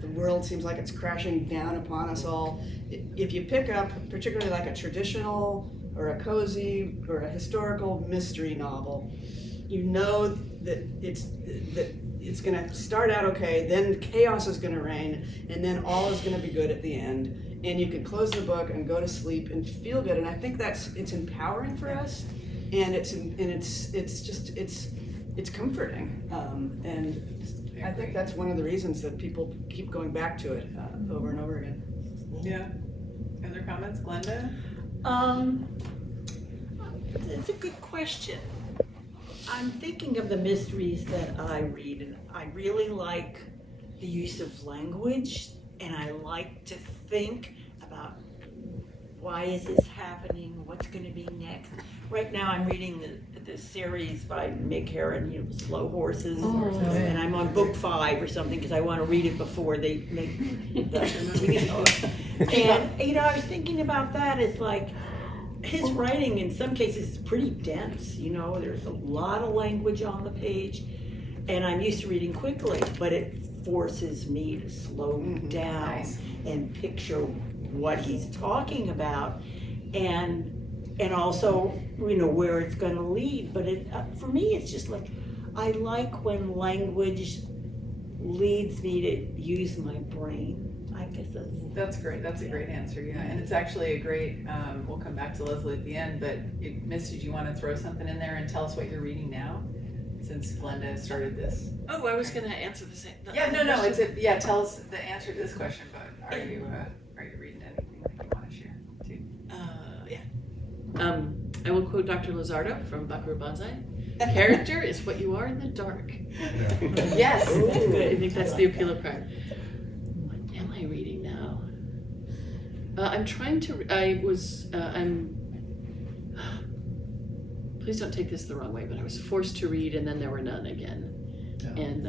the world seems like it's crashing down upon us all, if you pick up particularly like a traditional or a cozy or a historical mystery novel, you know that it's gonna start out okay, then chaos is gonna reign, and then all is gonna be good at the end, and you can close the book and go to sleep and feel good. And I think it's empowering for us, and it's comforting, and I think that's one of the reasons that people keep going back to it over and over again. Yeah. Other comments, Glenda? It's a good question. I'm thinking of the mysteries that I read, and I really like the use of language, and I like to think about why is this happening, what's going to be next. Right now I'm reading the series by Mick Herron, Slow Horses, and I'm on book 5 or something because I want to read it before they make the and I was thinking about that. It's like his writing in some cases is pretty dense, there's a lot of language on the page, and I'm used to reading quickly, but it forces me to slow down and picture what he's talking about, and also where it's going to lead. But for me it's just like I like when language leads me to use my brain. I guess That's great. That's a great answer. Yeah, and it's actually a great. We'll come back to Leslie at the end, but Miss, did you want to throw something in there and tell us what you're reading now, since Glenda started this? Oh, I was gonna answer the same. Yeah, no. Tell us the answer to this question. But are you reading anything that you want to share too? I will quote Dr. Lizardo from Buckaroo Banzai. Character is what you are in the dark. Yes. That's good. I think that's the appeal of crime. What am I reading now? Please don't take this the wrong way, but I was forced to read And Then There Were None again. Yeah. And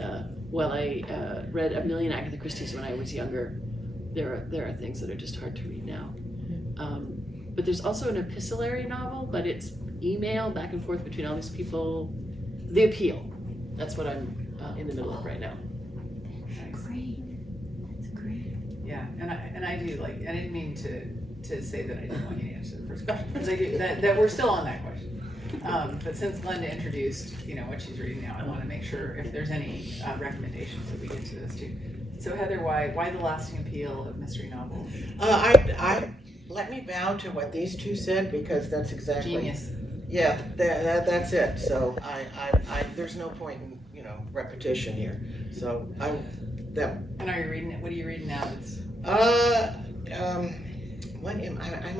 while I read a million Agatha Christie's when I was younger, there are things that are just hard to read now. But there's also an epistolary novel, but it's email back and forth between all these people. The Appeal. That's what I'm in the middle of right now. That's great. That's great. Yeah, and I do like. I didn't mean to say that I didn't want you to answer the first question, because I do that we're still on that question. But since Glenda introduced, what she's reading now, I want to make sure if there's any recommendations that we get to this too. So Heather, why the lasting appeal of mystery novels? I let me bow to what these two said, because that's exactly Genius. Yeah, that's it. So I there's no point in repetition here. So And are you reading it? What are you reading now? I'm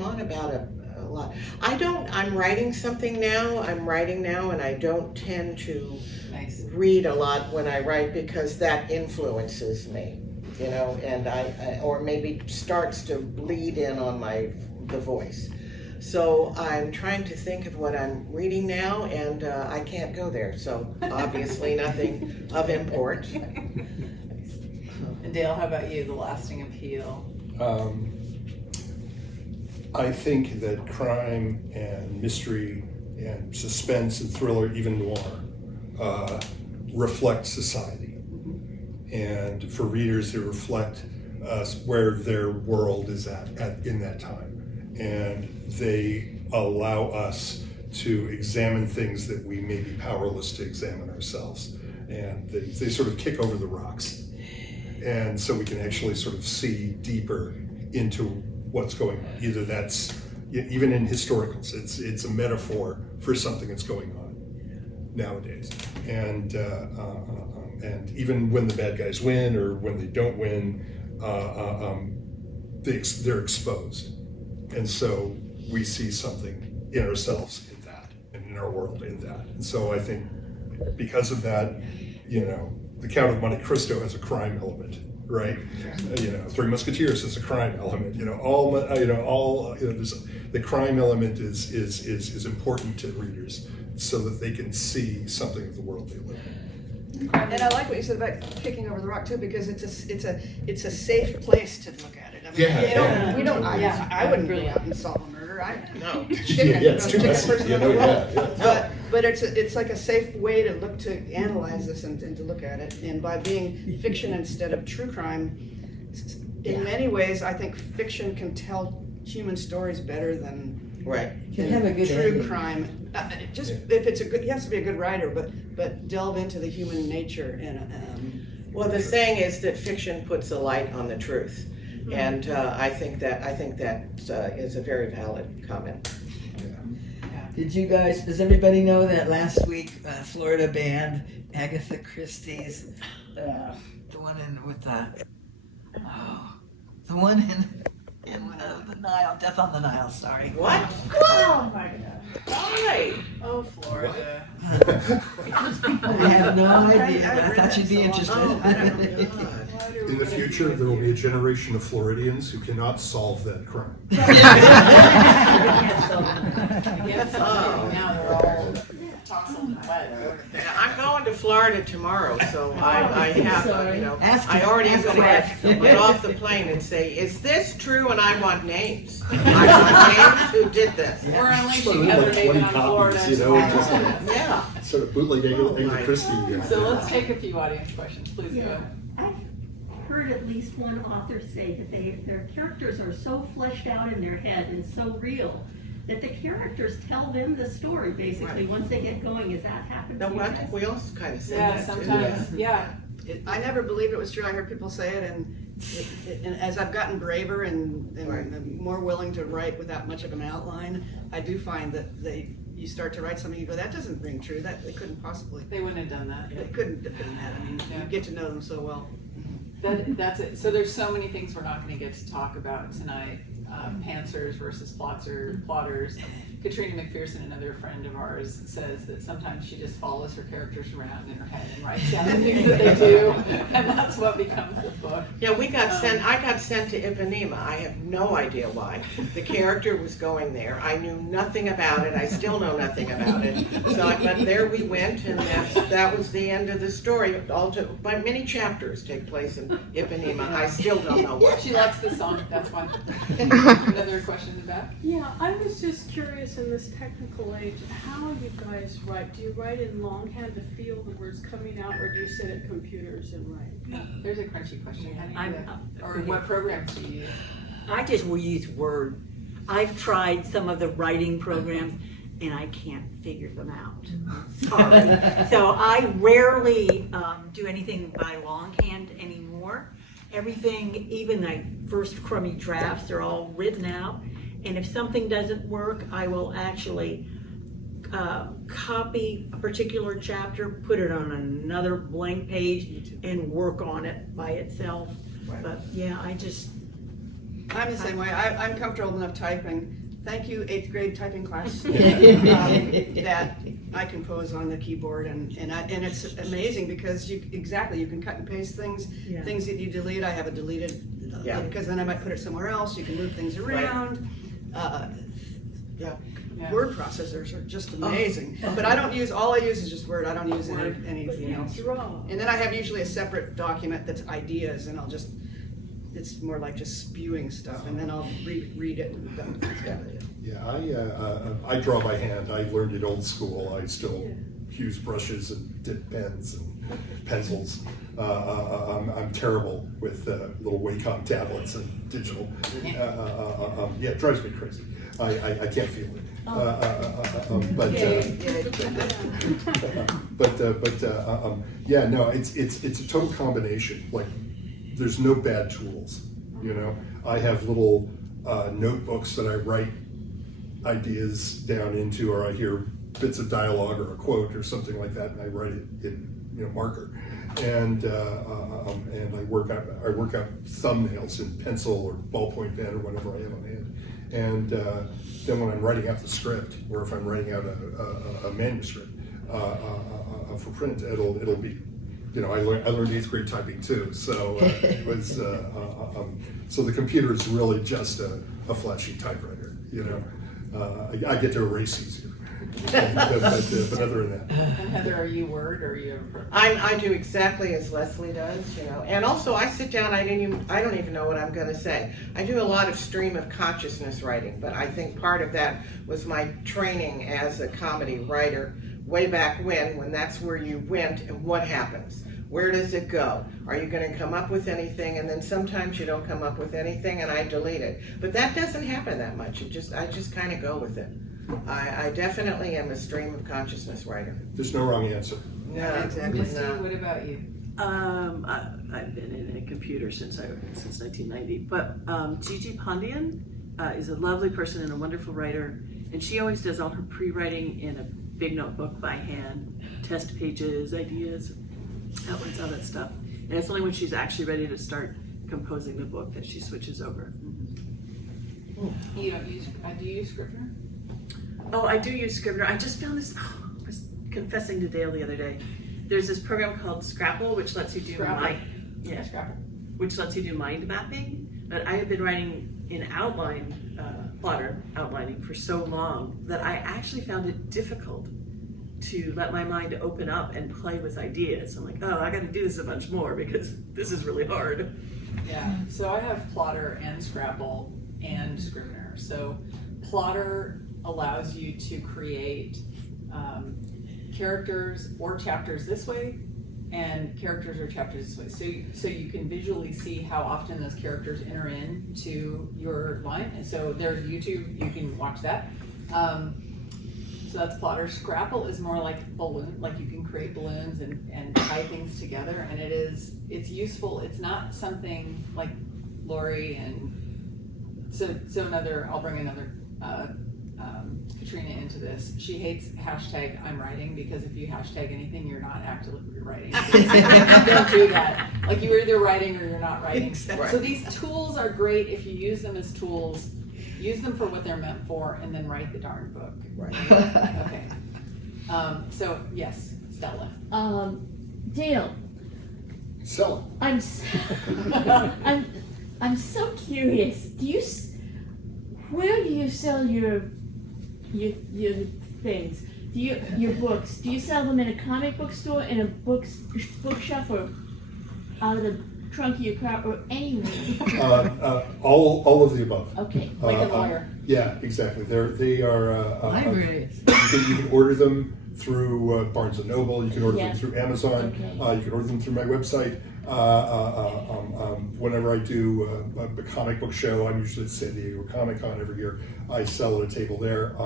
on about a lot. I'm writing something now. And I don't tend to read a lot when I write, because that influences me, and or maybe starts to bleed in on the voice. So I'm trying to think of what I'm reading now, and I can't go there. So obviously nothing of import. And Dale, how about you? The lasting appeal. I think that crime and mystery and suspense and thriller, even noir, reflect society. And for readers, they reflect where their world is at in that time. And they allow us to examine things that we may be powerless to examine ourselves. And they sort of kick over the rocks. And so we can actually sort of see deeper into what's going on. Either that's, even in historicals, it's a metaphor for something that's going on nowadays. And even when the bad guys win or when they don't win, they're exposed. And so we see something in ourselves in that, and in our world in that. And so I think because of that, the Count of Monte Cristo has a crime element, right? Three Musketeers has a crime element. The crime element is important to readers so that they can see something of the world they live in. And I like what you said about kicking over the rock too, because it's a safe place to look at it. I mean, we don't. I wouldn't go out and solve a murder. No. It's too messy. But it's like a safe way to analyze this and to look at it. And by being fiction instead of true crime, in many ways, I think fiction can tell human stories better than Can have a good true ending. crime. If it's a good, he has to be a good writer, but delve into the human nature and. Well, the saying is that fiction puts a light on the truth, and I think that is a very valid comment. Does everybody know that last week Florida banned Agatha Christie's, the one in the Nile, Death on the Nile, sorry. What? Oh my God. Why? Oh, Florida. I have no idea, but I thought you'd be interested. Oh, In the future, there will be a generation of Floridians who cannot solve that crime. Now they're all toxin wet. Yeah, I'm going to Florida tomorrow, so I have, Ask I him. already am Ask going him. to get off the plane and say, is this true? And I want names. I want names who did this. We're Sort unleashing of Evan like Bacon 20 on Florida copies, tomorrow. just Yeah. sort of bootleg Agatha Christie. So let's take a few audience questions, please go. Yeah, I've heard at least one author say that their characters are so fleshed out in their head and so real that the characters tell them the story basically once they get going. Has that happened to No, you I guys? think we all kind of said Yeah, that too. sometimes, yeah. I never believed it was true. I heard people say it, and as I've gotten braver and more willing to write without much of an outline, I do find that you start to write something, you go, that doesn't ring true. That they couldn't possibly. They wouldn't have done that. They couldn't have done that. I mean, Yeah. you get to know them so well. That's it. So there's so many things we're not going to get to talk about tonight. Pantsers versus plotters. Katrina McPherson, another friend of ours, says that sometimes she just follows her characters around in her head and writes down the things that they do, and that's what becomes the book. Yeah, I got sent to Ipanema. I have no idea why. The character was going there. I knew nothing about it. I still know nothing about it. But there we went, and that was the end of the story. But many chapters take place in Ipanema. I still don't know why. She likes the song, that's why. Another question in the back? Yeah, I was just curious in this technical age, how you guys write? Do you write in longhand to feel the words coming out, or do you sit at computers and write? There's a crunchy question. How do you do I'm- that? Or what programs do you use? I just will use Word. I've tried some of the writing programs and I can't figure them out. Sorry. So I rarely do anything by longhand anymore. Everything, even my first crummy drafts, are all written out. And if something doesn't work, I will actually copy a particular chapter, put it on another blank page, and work on it by itself. But yeah, I'm the same way. I'm comfortable enough typing. Thank you, 8th grade typing class. That I compose on the keyboard, and it's amazing because you can cut and paste things. Yeah. Things that you delete, I have it deleted because then I might put it somewhere else. You can move things around. Yeah. Word processors are just amazing. But all I use is just Word. I don't use anything else. Draw. And then I have usually a separate document that's ideas, and it's more like just spewing stuff, and then I'll read it. Yeah, I draw by hand. I learned it old school. I still use brushes and dip pens and pencils. I'm terrible with little Wacom tablets and digital. Yeah, it drives me crazy. I can't feel it. Yeah, no, it's a total combination. Like, there's no bad tools. I have little notebooks that I write ideas down into, or I hear bits of dialogue or a quote or something like that, and I write it in marker. And I work out thumbnails in pencil or ballpoint pen or whatever I have on hand. And then when I'm writing out the script, or if I'm writing out a manuscript for print, it'll be, I learned 8th grade typing too. So it was so the computer is really just a flat sheet typewriter. I get to erase easier. but other than that. And Heather, are you Word or are you? I do exactly as Leslie does, and also I sit down. I don't even know what I'm going to say. I do a lot of stream of consciousness writing, but I think part of that was my training as a comedy writer way back when that's where you went and what happens. Where does it go? Are you going to come up with anything? And then sometimes you don't come up with anything, and I delete it. But that doesn't happen that much. I just kind of go with it. I definitely am a stream of consciousness writer. There's no wrong answer. No, Exactly. Misty, no. what about you? I've been in a computer since 1990. But Gigi Pandian is a lovely person and a wonderful writer, and she always does all her pre-writing in a big notebook by hand, test pages, ideas, outlines, all that stuff. And it's only when she's actually ready to start composing the book that she switches over. You don't use, do you use Scrivener? Oh, I do use Scrivener. I just found this, I was confessing to Dale the other day. There's this program called Scrapple, which lets you do which lets you do mind mapping. But I have been writing in outlining for so long that I actually found it difficult to let my mind open up and play with ideas. I'm like, I got to do this a bunch more because this is really hard. Yeah, so I have Plotter and Scrapple and Scrivener. So Plotter allows you to create characters or chapters this way and characters or chapters this way. So you can visually see how often those characters enter into your line. And so there's YouTube, you can watch that. So that's Plotter. Scrapple is more like balloon, like you can create balloons and tie things together, and it's useful. It's not something like Laurie and I'll bring another Katrina into this. She hates hashtag I'm writing, because if you hashtag anything, you're not actively writing. Don't do that. Like, you're either writing or you're not writing. Exactly. So these tools are great if you use them as tools. Use them for what they're meant for, and then write the darn book. Right. Okay. So yes, Stella. Dale, Sell I'm so curious. Where do you sell your things? Your books? Do you sell them in a comic book store, in a bookshop, or out of the trunk of your car, or anywhere? all of the above. Okay. Like a lawyer. Yeah, exactly. They are Libraries. You can order them through Barnes & Noble. You can order them Yeah. through Amazon. Okay. You can order them through my website. Whenever I do a comic book show, I'm usually at San Diego Comic Con every year. I sell at a table there.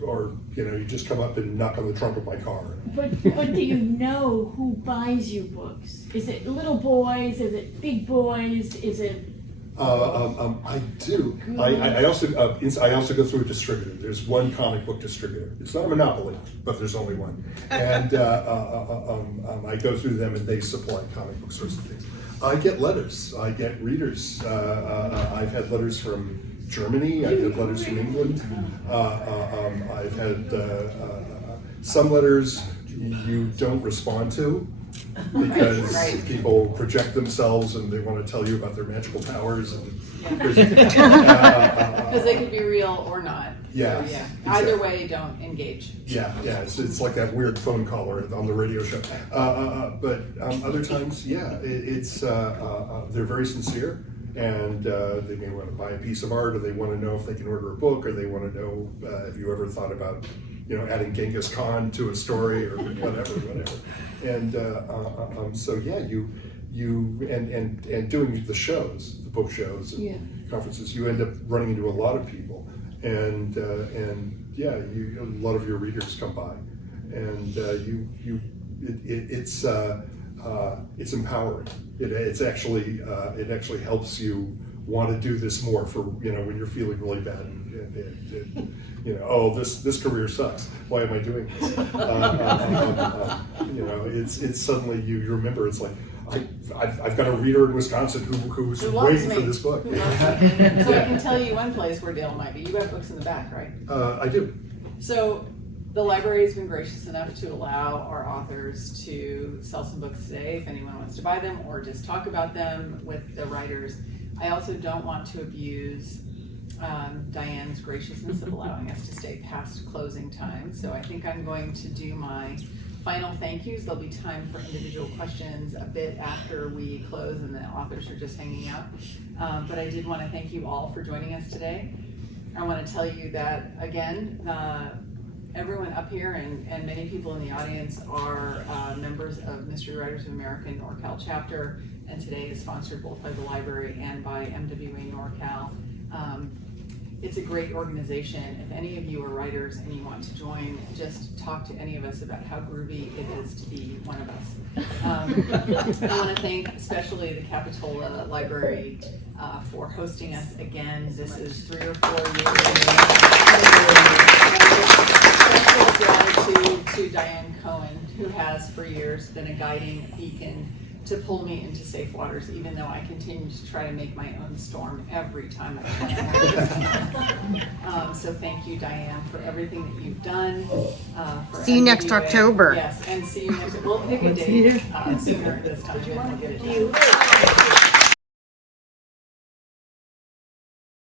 Or you just come up and knock on the trunk of my car. But do you know who buys your books? Is it little boys? Is it big boys? Is it? I do. I also go through a distributor. There's one comic book distributor. It's not a monopoly, but there's only one. And I go through them, and they supply comic book sorts of things. I get letters. I get readers. I've had letters from Germany. I've had letters from England. I've had some letters you don't respond to, because Right. people project themselves and they want to tell you about their magical powers. Because they could be real or not. Yeah, So, yeah. exactly. Either way, don't engage. Yeah, it's like that weird phone caller on the radio show. But other times, they're very sincere, and they may want to buy a piece of art, or they want to know if they can order a book, or they want to know if you ever thought about adding Genghis Khan to a story, or whatever. And so yeah, you doing the shows, the book shows and conferences, you end up running into a lot of people, and a lot of your readers come by, and it's it's empowering. It actually helps you want to do this more for, when you're feeling really bad and oh, this career sucks. Why am I doing this? It's suddenly you remember, it's like, I've got a reader in Wisconsin who's waiting for this book. Who loves me. So I can tell you one place where Dale might be. You have books in the back, right? I do. So the library has been gracious enough to allow our authors to sell some books today if anyone wants to buy them or just talk about them with the writers. I also don't want to abuse Diane's graciousness of allowing us to stay past closing time. So I think I'm going to do my final thank yous. There'll be time for individual questions a bit after we close and the authors are just hanging out. But I did want to thank you all for joining us today. I want to tell you that, again, everyone up here and many people in the audience are members of Mystery Writers of America NorCal chapter, and today is sponsored both by the library and by MWA NorCal. It's a great organization. If any of you are writers and you want to join, just talk to any of us about how groovy it is to be one of us. I want to thank especially the Capitola Library for hosting us again. This is 3 or 4 years. Special gratitude to Diane Cohen, who has for years been a guiding beacon to pull me into safe waters, even though I continue to try to make my own storm every time I plan. So thank you, Diane, for everything that you've done. See you next NWA. October. Yes, and see you next. We'll pick a date sooner this time. We'll get it done.